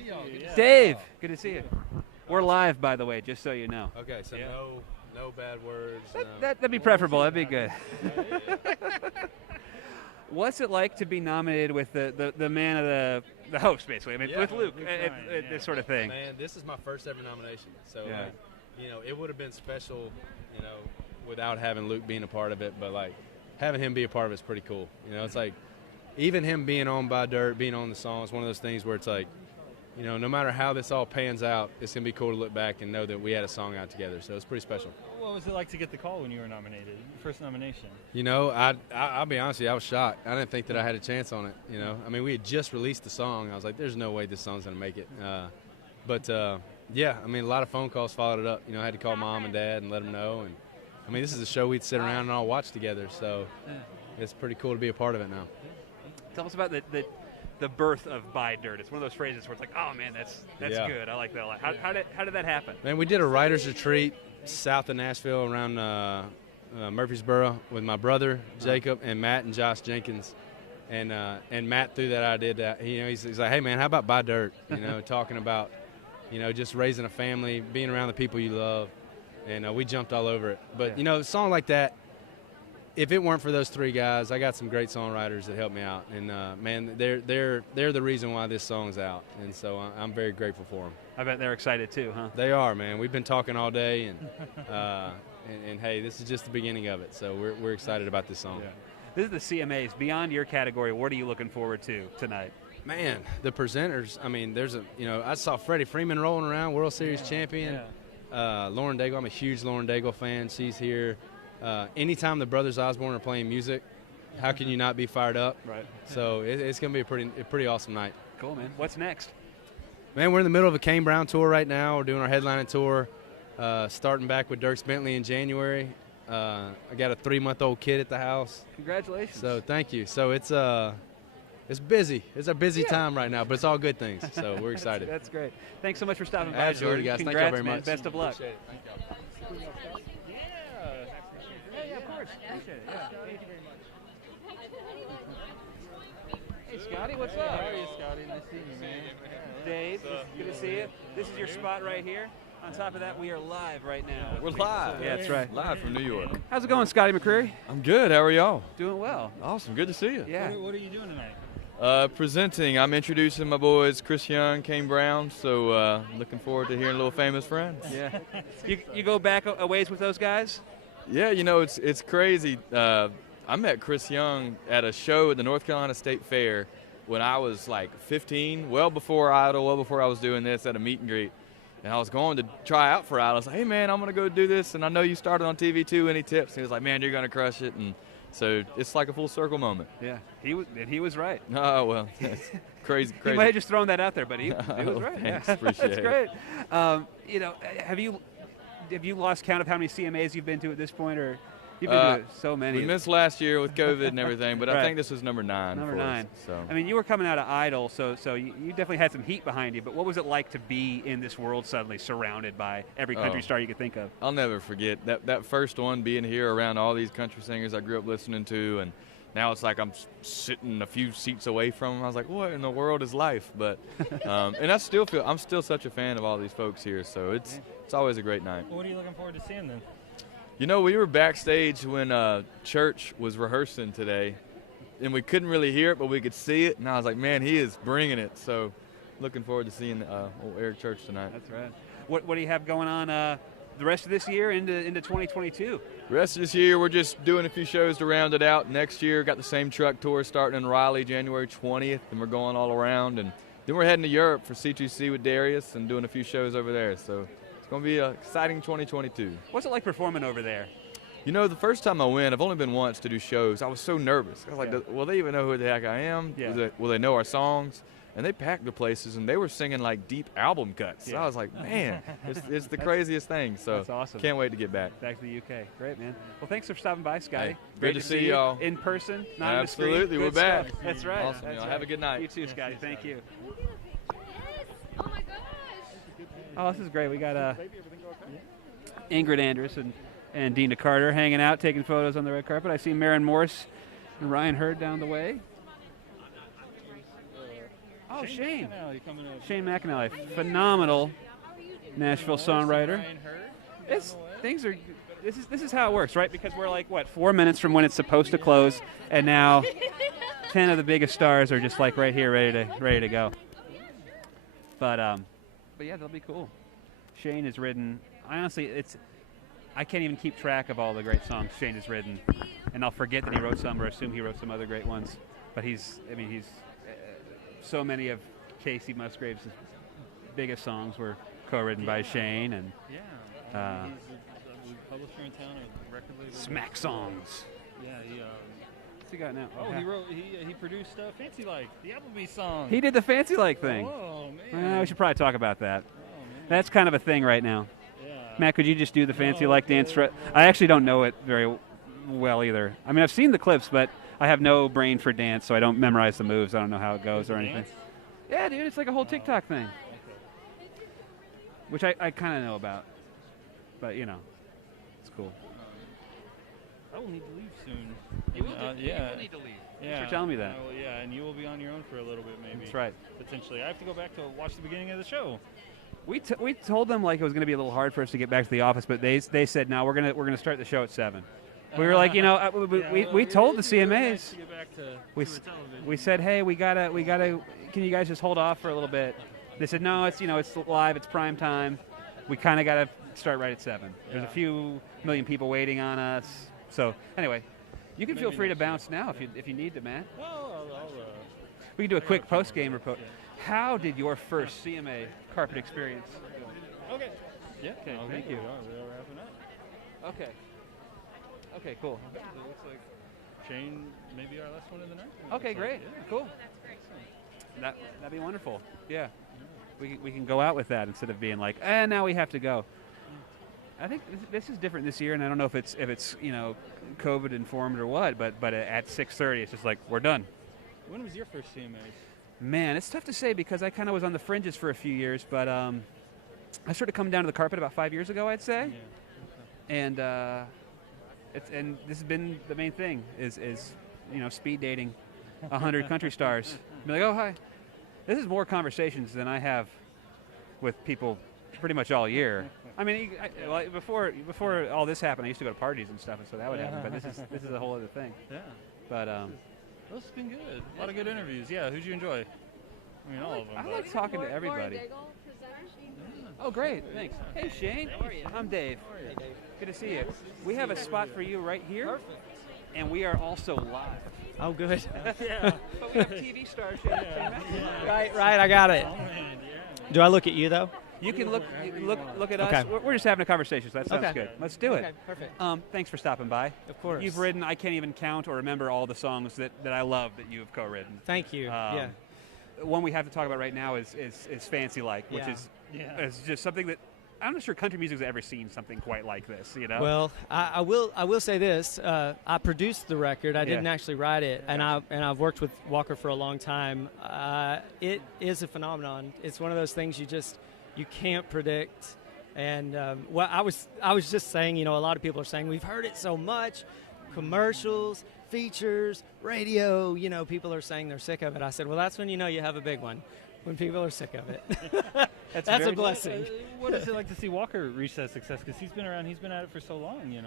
Dave, good to see you. We're live, by the way, just so you know. Okay, so no bad words. That'd be preferable. That'd be good. What's it like to be nominated with the man of the host, basically? I mean, with Luke, this sort of thing. Man, this is my first ever nomination. So, it would have been special, without having Luke being a part of it. But, like, having him be a part of it's pretty cool. It's like, even him being on By Dirt, being on the song, it's one of those things where it's like, no matter how this all pans out, it's going to be cool to look back and know that we had a song out together. So it's pretty special. What was it like to get the call when you were nominated? First nomination. I'll be honest with you, I was shocked. I didn't think that I had a chance on it. I mean, we had just released the song. I was like, there's no way this song's going to make it. But a lot of phone calls followed it up. I had to call Mom and Dad and let them know. And I mean, this is a show we'd sit around and all watch together. So it's pretty cool to be a part of it now. Tell us about the birth of By Dirt. It's one of those phrases where it's like, oh man, that's good. I like that a lot. How did that happen? Man, we did a writer's retreat south of Nashville around Murfreesboro with my brother Jacob and Matt and Josh Jenkins, and Matt threw that idea that he's like, hey man, how about By Dirt? Talking about just raising a family, being around the people you love, and we jumped all over it. But a song like that, if it weren't for those three guys, I got some great songwriters that helped me out, and man, they're the reason why this song's out, and so I'm very grateful for them. I bet they're excited too, huh? They are, man. We've been talking all day, and hey, this is just the beginning of it, so we're excited about this song. Yeah. This is the CMAs. Beyond your category, what are you looking forward to tonight? Man, the presenters. I mean, I saw Freddy Freeman rolling around, World Series champion. Lauren Daigle. I'm a huge Lauren Daigle fan. She's here. Anytime the Brothers Osborne are playing music, how can you not be fired up? Right. So it's going to be a pretty awesome night. Cool, man. What's next? Man, we're in the middle of a Kane Brown tour right now. We're doing our headlining tour, starting back with Dierks Bentley in January. I got a 3-month-old kid at the house. Congratulations. So thank you. So it's busy. It's a busy time right now, but it's all good things. So we're excited. That's great. Thanks so much for stopping by, Absolutely, Jordan. guys. Congrats, Thank you very man. much. Best of luck. Appreciate it. Thank you. Yeah, of course. Appreciate it. Yeah. Thank you very much. Hey, Scotty, what's up? How are you, Scotty? Nice seeing you, man. Dave, good to see you. This is your spot right here. On top of that, we are live right now. We're live. Yeah, that's right. Live from New York. How's it going, Scotty McCreery? I'm good. How are y'all? Doing well. Awesome. Good to see you. Yeah. What are you doing tonight? Presenting. I'm introducing my boys, Chris Young, Kane Brown. So looking forward to hearing Little Famous Friends. Yeah. You go back a ways with those guys? Yeah, you know, it's crazy. I met Chris Young at a show at the North Carolina State Fair when I was like 15, well before Idol, well before I was doing this, at a meet and greet. And I was going to try out for Idol. I was like, hey, man, I'm going to go do this, and I know you started on TV too. Any tips? And he was like, man, you're going to crush it. And so it's like a full circle moment. Yeah, he was right. Oh, well, that's crazy. He might have just thrown that out there, but he was right. Thanks, Yeah. appreciate That's it. great. You know, have you lost count of how many CMAs you've been to at this point, or you've been to so many? We missed last year with COVID and everything, but Right. I think this is number 9. Number for us, 9. so. I mean, you were coming out of Idol, so you definitely had some heat behind you. But what was it like to be in this world suddenly, surrounded by every country star you could think of? I'll never forget that first one, being here around all these country singers I grew up listening to, and now it's like I'm sitting a few seats away from them. I was like, what in the world is life? But and I'm still such a fan of all these folks here, so it's always a great night. What are you looking forward to seeing then? You know, we were backstage when Church was rehearsing today, and we couldn't really hear it, but we could see it, and I was like, man, he is bringing it. So looking forward to seeing old Eric Church tonight. That's right. What do you have going on the rest of this year into 2022? The rest of this year, we're just doing a few shows to round it out. Next year, got the same truck tour starting in Raleigh January 20th, and we're going all around. And then we're heading to Europe for C2C with Darius and doing a few shows over there. So it's going to be an exciting 2022. What's it like performing over there? You know, the first time I went, I've only been once to do shows. I was so nervous. I was like, Yeah. will they even know who the heck I am? Yeah. Will they know our songs? And they packed the places, and they were singing like deep album cuts. So Yeah. I was like, man, it's the craziest thing. So That's awesome. Can't wait to get back. Back to the UK. Great, man. Well, thanks for stopping by, Scotty. Hey, Great good to see see you y'all. in person, not Absolutely, on the screen. we're Good back. stuff. That's right. Awesome, That's y'all. right. Have a good night. You too, Scotty. Thank you. Oh, this is great. We got Ingrid Anderson and Dina Carter hanging out, taking photos on the red carpet. I see Maren Morse and Ryan Hurd down the way. Oh, Shane. Shane McAnally, phenomenal Nashville songwriter. This is how it works, right? Because we're like, 4 minutes from when it's supposed to close, and now 10 of the biggest stars are just like right here, ready to go. But yeah, that'll be cool. Shane has written. I can't even keep track of all the great songs Shane has written, and I'll forget that he wrote some or assume he wrote some other great ones. But he's so many of Casey Musgraves' biggest songs were co-written by Shane, and he's a publisher in town, a record label. Smack Songs. Yeah, What's he got now? Oh, he produced Fancy Like, the Applebee song. He did the Fancy Like thing. Oh, man. We should probably talk about that. That's kind of a thing right now. Yeah. Matt, could you just do the Fancy Like dance? I actually don't know it very well either. I mean, I've seen the clips, but I have no brain for dance, so I don't memorize the moves. I don't know how it goes or anything. Yeah, dude, it's like a whole TikTok thing, which I kind of know about. But, it's cool. I will need to leave soon. You will need to leave. Yeah. Thanks for telling me that. Yeah, and you will be on your own for a little bit, maybe. That's right. Potentially. I have to go back to watch the beginning of the show. We told them like it was going to be a little hard for us to get back to the office, but they said no, we're gonna start the show at 7. We were like, we told the CMAs. We said, hey, we gotta. Can you guys just hold off for a little bit? They said no, it's live, it's prime time. We kind of gotta start right at 7. There's a few million people waiting on us. So anyway, you can feel free to bounce now if you need to, man. We can do a quick post game report. How did your first CMA carpet experience? Okay. Yeah. Okay. Thank you. We're wrapping up. Okay. Okay. Cool. It looks like Shane may be our last one of the night. Okay. Great. Yeah. Cool. That'd be wonderful. Yeah. We can go out with that instead of being like, now we have to go. I think this is different this year, and I don't know if it's COVID informed or what, but at 6:30 it's just like we're done. When was your first CMAs? Man, it's tough to say because I kind of was on the fringes for a few years, but I started coming down to the carpet about 5 years ago, I'd say. Yeah. And and this has been the main thing is speed dating 100 country stars. Be like, oh hi. This is more conversations than I have with people pretty much all year. I mean, well, before all this happened, I used to go to parties and stuff, and so that would happen. But this is a whole other thing. Yeah. But this has been good. A lot of good interviews. Yeah. Who'd you enjoy? I mean, all of them. I like talking to everybody. Oh, great. Thanks. Hey, Shane. How are you? I'm Dave. Hey, Dave. Good to see you. We have a spot for you right here. Perfect. And we are also live. Oh, good. Yeah. But we have TV star Shane. Right, I got it. Do I look at you, though? You can look at us. Okay. We're just having a conversation, so that sounds good. Let's do it. Okay, perfect. Thanks for stopping by. Of course. You've written, I can't even count or remember all the songs that I love that you have co-written. Thank you. Yeah. One we have to talk about right now is Fancy Like, which is just something that I'm not sure country music's ever seen something quite like this, you know? Well, I will say this. I produced the record. I didn't actually write it, and I've worked with Walker for a long time. It is a phenomenon. It's one of those things you can't predict. And well, I was just saying, a lot of people are saying we've heard it so much, commercials, features, radio. People are saying they're sick of it. I said, well, that's when you have a big one. When people are sick of it. That's a blessing. What is it like to see Walker reach that success? Because he's been around, he's been at it for so long. He's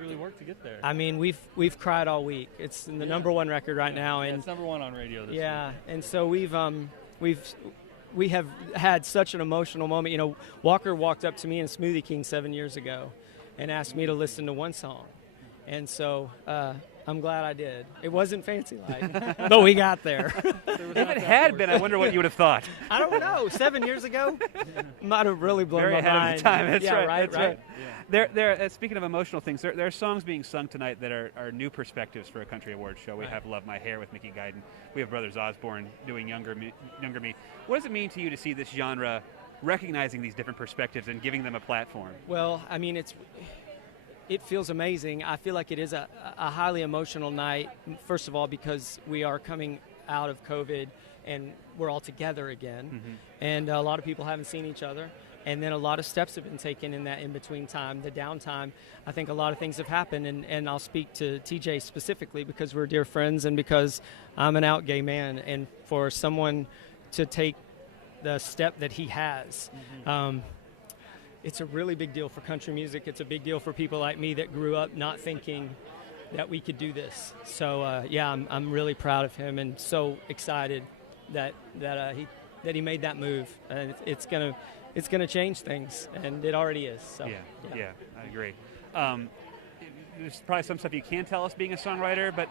really worked to get there. I mean, we've cried all week. It's the number one record right now, and it's number one on radio this week. And so we have had such an emotional moment. Walker walked up to me in Smoothie King 7 years ago, and asked me to listen to one song, and so. I'm glad I did. It wasn't Fancy Like, but we got there. If it had been, I wonder what you would have thought. I don't know. 7 years ago, might have really blown Very my ahead mind. of the time. That's yeah, right. That's right. Yeah. There. Speaking of emotional things, there are songs being sung tonight that are new perspectives for a country awards show. We have "Love My Hair" with Mickey Guyton. We have Brothers Osborne doing "Younger Me." What does it mean to you to see this genre recognizing these different perspectives and giving them a platform? Well, I mean, it feels amazing. I feel like it is a highly emotional night, first of all, because we are coming out of COVID and we're all together again. Mm-hmm. And a lot of people haven't seen each other. And then a lot of steps have been taken in that in-between time, the downtime. I think a lot of things have happened, and I'll speak to TJ specifically because we're dear friends and because I'm an out gay man. And for someone to take the step that he has, it's a really big deal for country music. It's a big deal for people like me that grew up not thinking that we could do this. So I'm really proud of him and so excited that he made that move. And it's gonna change things, and it already is. So yeah, I agree. There's probably some stuff you can't tell us being a songwriter, but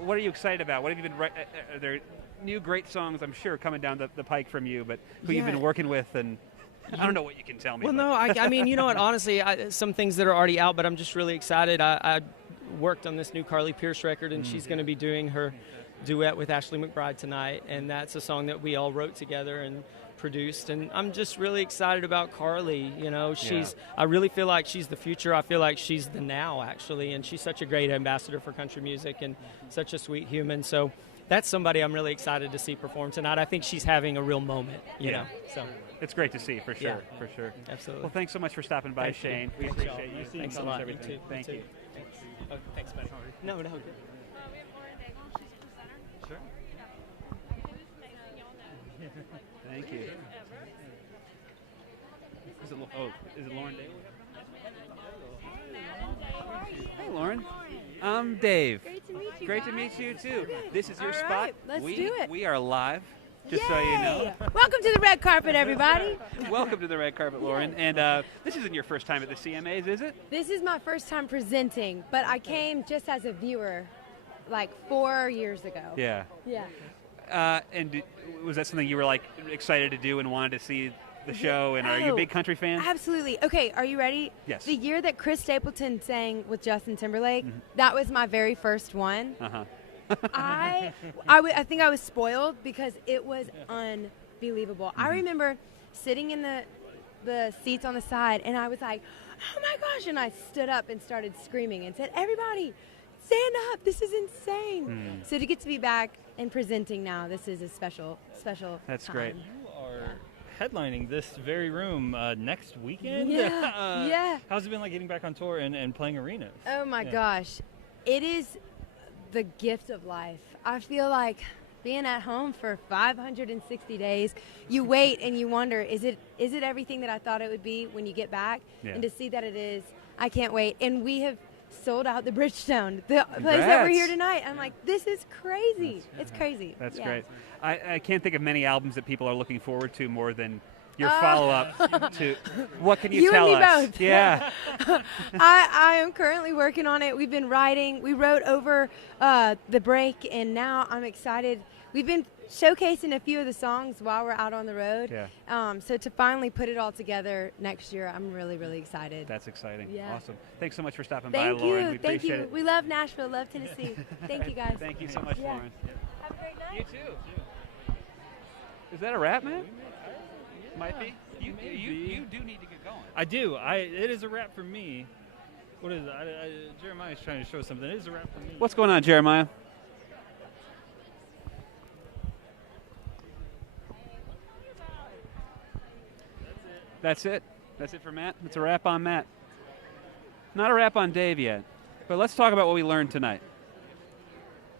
what are you excited about? What have you been? Are there new great songs? I'm sure coming down the pike from you, but who you've been working with and. I don't know what you can tell me. Well, no, I mean, you know what? Honestly, some things that are already out, but I'm just really excited. I worked on this new Carly Pearce record, and she's going to be doing her duet with Ashley McBride tonight, and that's a song that we all wrote together and produced. And I'm just really excited about Carly. I really feel like she's the future. I feel like she's the now, actually, and she's such a great ambassador for country music and such a sweet human. So that's somebody I'm really excited to see perform tonight. I think she's having a real moment. You know, so. It's great to see, for sure, for sure. Absolutely. Well, thanks so much for stopping by, Shane. We appreciate you. Thanks a lot. Everything. Thank you. Thanks. Oh, thanks, man. No, good. Sure. Thank you. Is it Lauren Day? Hey, Lauren. I'm Dave. Great to meet you. Great to meet you, too. This is your spot. Let's do it. We are live. Just so you know. Welcome to the red carpet, everybody. Welcome to the red carpet, Lauren. And this isn't your first time at the CMAs, is it? This is my first time presenting, but I came just as a viewer like 4 years ago. Yeah. Yeah. And was that something you were excited to do and wanted to see the show? And are you a big country fan? Absolutely. Okay, are you ready? Yes. The year that Chris Stapleton sang with Justin Timberlake, that was my very first one. Uh-huh. I think I was spoiled because it was unbelievable. I remember sitting in the seats on the side, and I was like, oh my gosh, and I stood up and started screaming and said, everybody, stand up, this is insane. So to get to be back and presenting now, this is a special That's time. Great. You are headlining this very room next weekend. Yeah. How's it been like getting back on tour and playing arenas? Oh my gosh. It is the gift of life. I feel like being at home for 560 days. You wait and you wonder, is it everything that I thought it would be when you get back? Yeah. And to see that it is, I can't wait. And we have sold out the Bridgestone, the place that we're Congrats. here tonight. I'm like, this is crazy. It's crazy. That's Yeah. great. I can't think of many albums that people are looking forward to more than your follow-up to What Can You Tell and me Us? both. Yeah. I am currently working on it. We've been writing. We wrote over the break, and now I'm excited. We've been showcasing a few of the songs while we're out on the road. Yeah. So to finally put it all together next year, I'm really, really excited. That's exciting. Yeah. Awesome. Thanks so much for stopping Thank by, Lauren. you. We Thank appreciate you. it. We love Nashville. Love Tennessee. Thank you, guys. Thank you so much, Yeah. Lauren. Have a great night. You too. Is that a wrap, man? Might be. You do need to get going. I do. It is a wrap for me. What is it? Jeremiah's trying to show something. It is a wrap for me. What's going on, Jeremiah? That's it. That's it for Matt. It's a wrap on Matt. Not a wrap on Dave yet. But let's talk about what we learned tonight.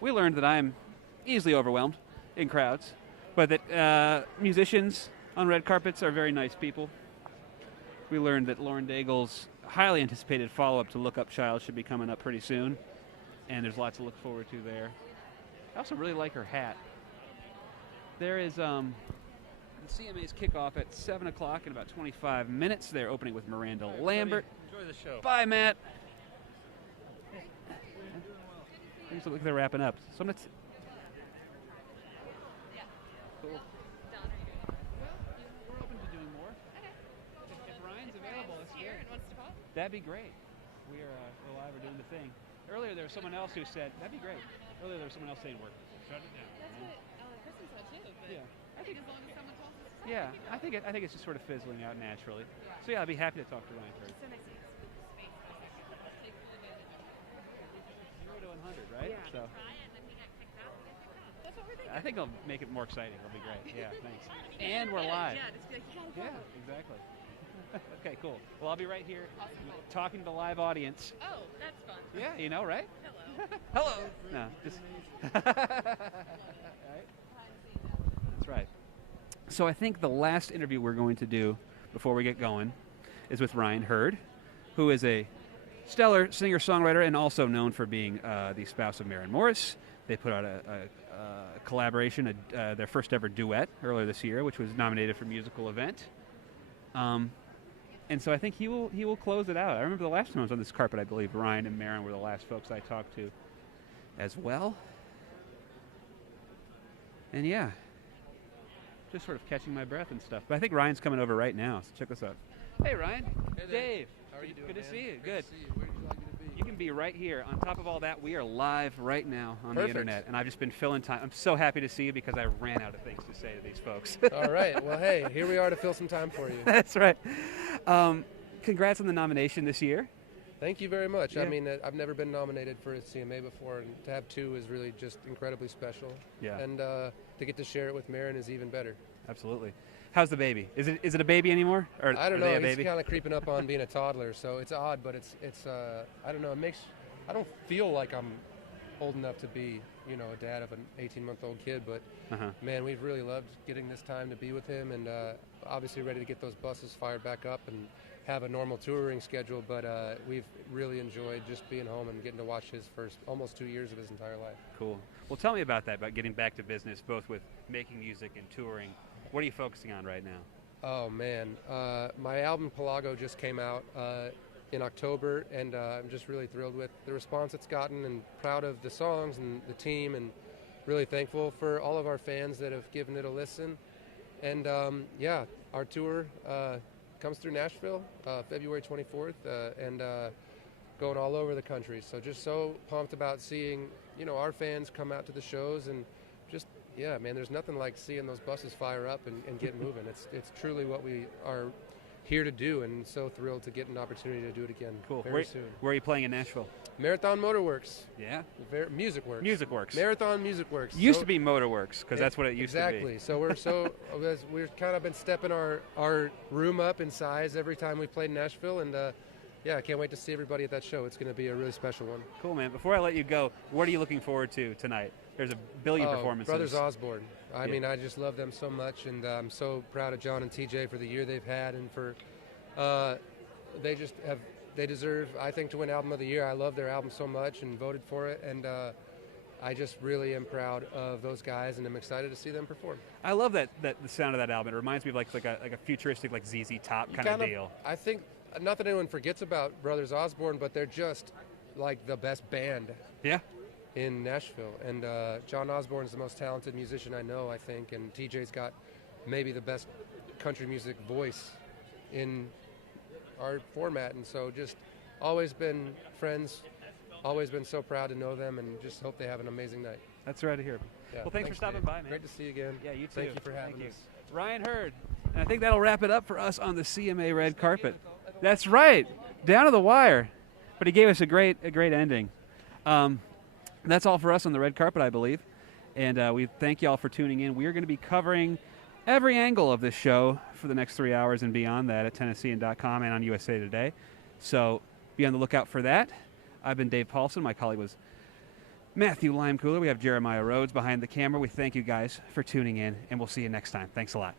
We learned that I'm easily overwhelmed in crowds, but that musicians on red carpets are very nice people. We learned that Lauren Daigle's highly anticipated follow-up to Look Up Child should be coming up pretty soon, and there's lots to look forward to there. I also really like her hat. There is the CMA's kickoff at 7 o'clock in about 25 minutes. They're opening with Miranda Lambert. Enjoy the show. Bye, Matt. Things look like they're wrapping up. So I'm gonna cool. We're open to doing more. If Ryan's available, that's here and wants to talk, that'd be great. We're live. We're doing the thing. Earlier there was someone else who said that'd be great. Earlier there was someone else saying we're shut it down. That's what Kristen said too. But Yeah. I think as long as someone tells us. Yeah, I think it's just sort of fizzling out naturally. So yeah, I'd be happy to talk to Ryan first. So nice to get space for a second. Take full advantage of it. 0 to 100, right? Yeah. So That's what we're thinking. I think it'll make it more exciting. It'll be great. Yeah, thanks. And we're live. Yeah, just be like, you gotta go. Yeah, exactly. Okay, cool. Well, I'll be right here talking to the live audience. Oh, that's fun. Yeah, you know, right? Hello. Hello. No, just. Right? That's right. So I think the last interview we're going to do before we get going is with Ryan Hurd, who is a stellar singer-songwriter and also known for being the spouse of Maren Morris. They put out a collaboration, their first ever duet earlier this year, which was nominated for musical event. And so I think he will close it out. I remember the last time I was on this carpet, I believe Ryan and Maren were the last folks I talked to as well. And yeah, just sort of catching my breath and stuff. But I think Ryan's coming over right now, so check this out. Hey, Ryan. Hey, Dave. How are you doing, Good to man? see you. Great Good. to see you. Where would you like me to be? You can be right here. On top of all that, we are live right now on Perfect. the internet, and I've just been filling time. I'm so happy to see you because I ran out of things to say to these folks. All right. Well, hey, here we are to fill some time for you. That's right. Congrats on the nomination this year. Thank you very much. Yeah. I mean, I've never been nominated for a CMA before, and to have two is really just incredibly special. Yeah. And to get to share it with Maren is even better. Absolutely. How's the baby? Is it a baby anymore? Or I don't are they know. a He's baby? kind of creeping up on being a toddler, so it's odd, but it's I don't know. I don't feel like I'm old enough to be, a dad of an 18-month-old kid, but man, we've really loved getting this time to be with him, and obviously ready to get those buses fired back up and have a normal touring schedule. But we've really enjoyed just being home and getting to watch his first almost 2 years of his entire life. Cool. Well, tell me about that, about getting back to business, both with making music and touring. What are you focusing on right now? Oh man, my album Pelago just came out in October, and I'm just really thrilled with the response it's gotten, and proud of the songs and the team, and really thankful for all of our fans that have given it a listen. And yeah, our tour comes through Nashville February 24th, and going all over the country. So just so pumped about seeing our fans come out to the shows, and just yeah, man, there's nothing like seeing those buses fire up and get moving. It's truly what we are here to do, and so thrilled to get an opportunity to do it again. Cool. Very soon. Where are you playing in Nashville? Marathon Motorworks. Yeah. Music Works. Music Works. Marathon Music Works. Used to be Motorworks, because that's what it used to be. Exactly. So we're kind of been stepping our room up in size every time we played in Nashville, and yeah, I can't wait to see everybody at that show. It's going to be a really special one. Cool, man. Before I let you go, what are you looking forward to tonight? There's a billion performances. Brothers Osborne. I Yeah. mean, I just love them so much, and I'm so proud of John and TJ for the year they've had, and for they deserve, I think, to win Album of the Year. I love their album so much and voted for it, and I just really am proud of those guys, and I'm excited to see them perform. I love that the sound of that album. It reminds me of like a futuristic like ZZ Top kind of deal. I think not that anyone forgets about Brothers Osborne, but they're just like the best band. Yeah. In Nashville, and John Osborne's the most talented musician I know, I think, and TJ's got maybe the best country music voice in our format, and so just always been friends, always been so proud to know them, and just hope they have an amazing night. That's right to hear. Yeah, Well, thanks for stopping Dave. by, man. Great to see you again. Yeah, you too. Thank you for having Thank us. you. Ryan Hurd. And I think that'll wrap it up for us on the CMA red carpet. That's right, down to the wire. But he gave us a great ending. That's all for us on the red carpet, I believe. And we thank you all for tuning in. We are going to be covering every angle of this show for the next 3 hours and beyond that at Tennessean.com and on USA Today. So be on the lookout for that. I've been Dave Paulson. My colleague was Matthew Limecooler. We have Jeremiah Rhodes behind the camera. We thank you guys for tuning in, and we'll see you next time. Thanks a lot.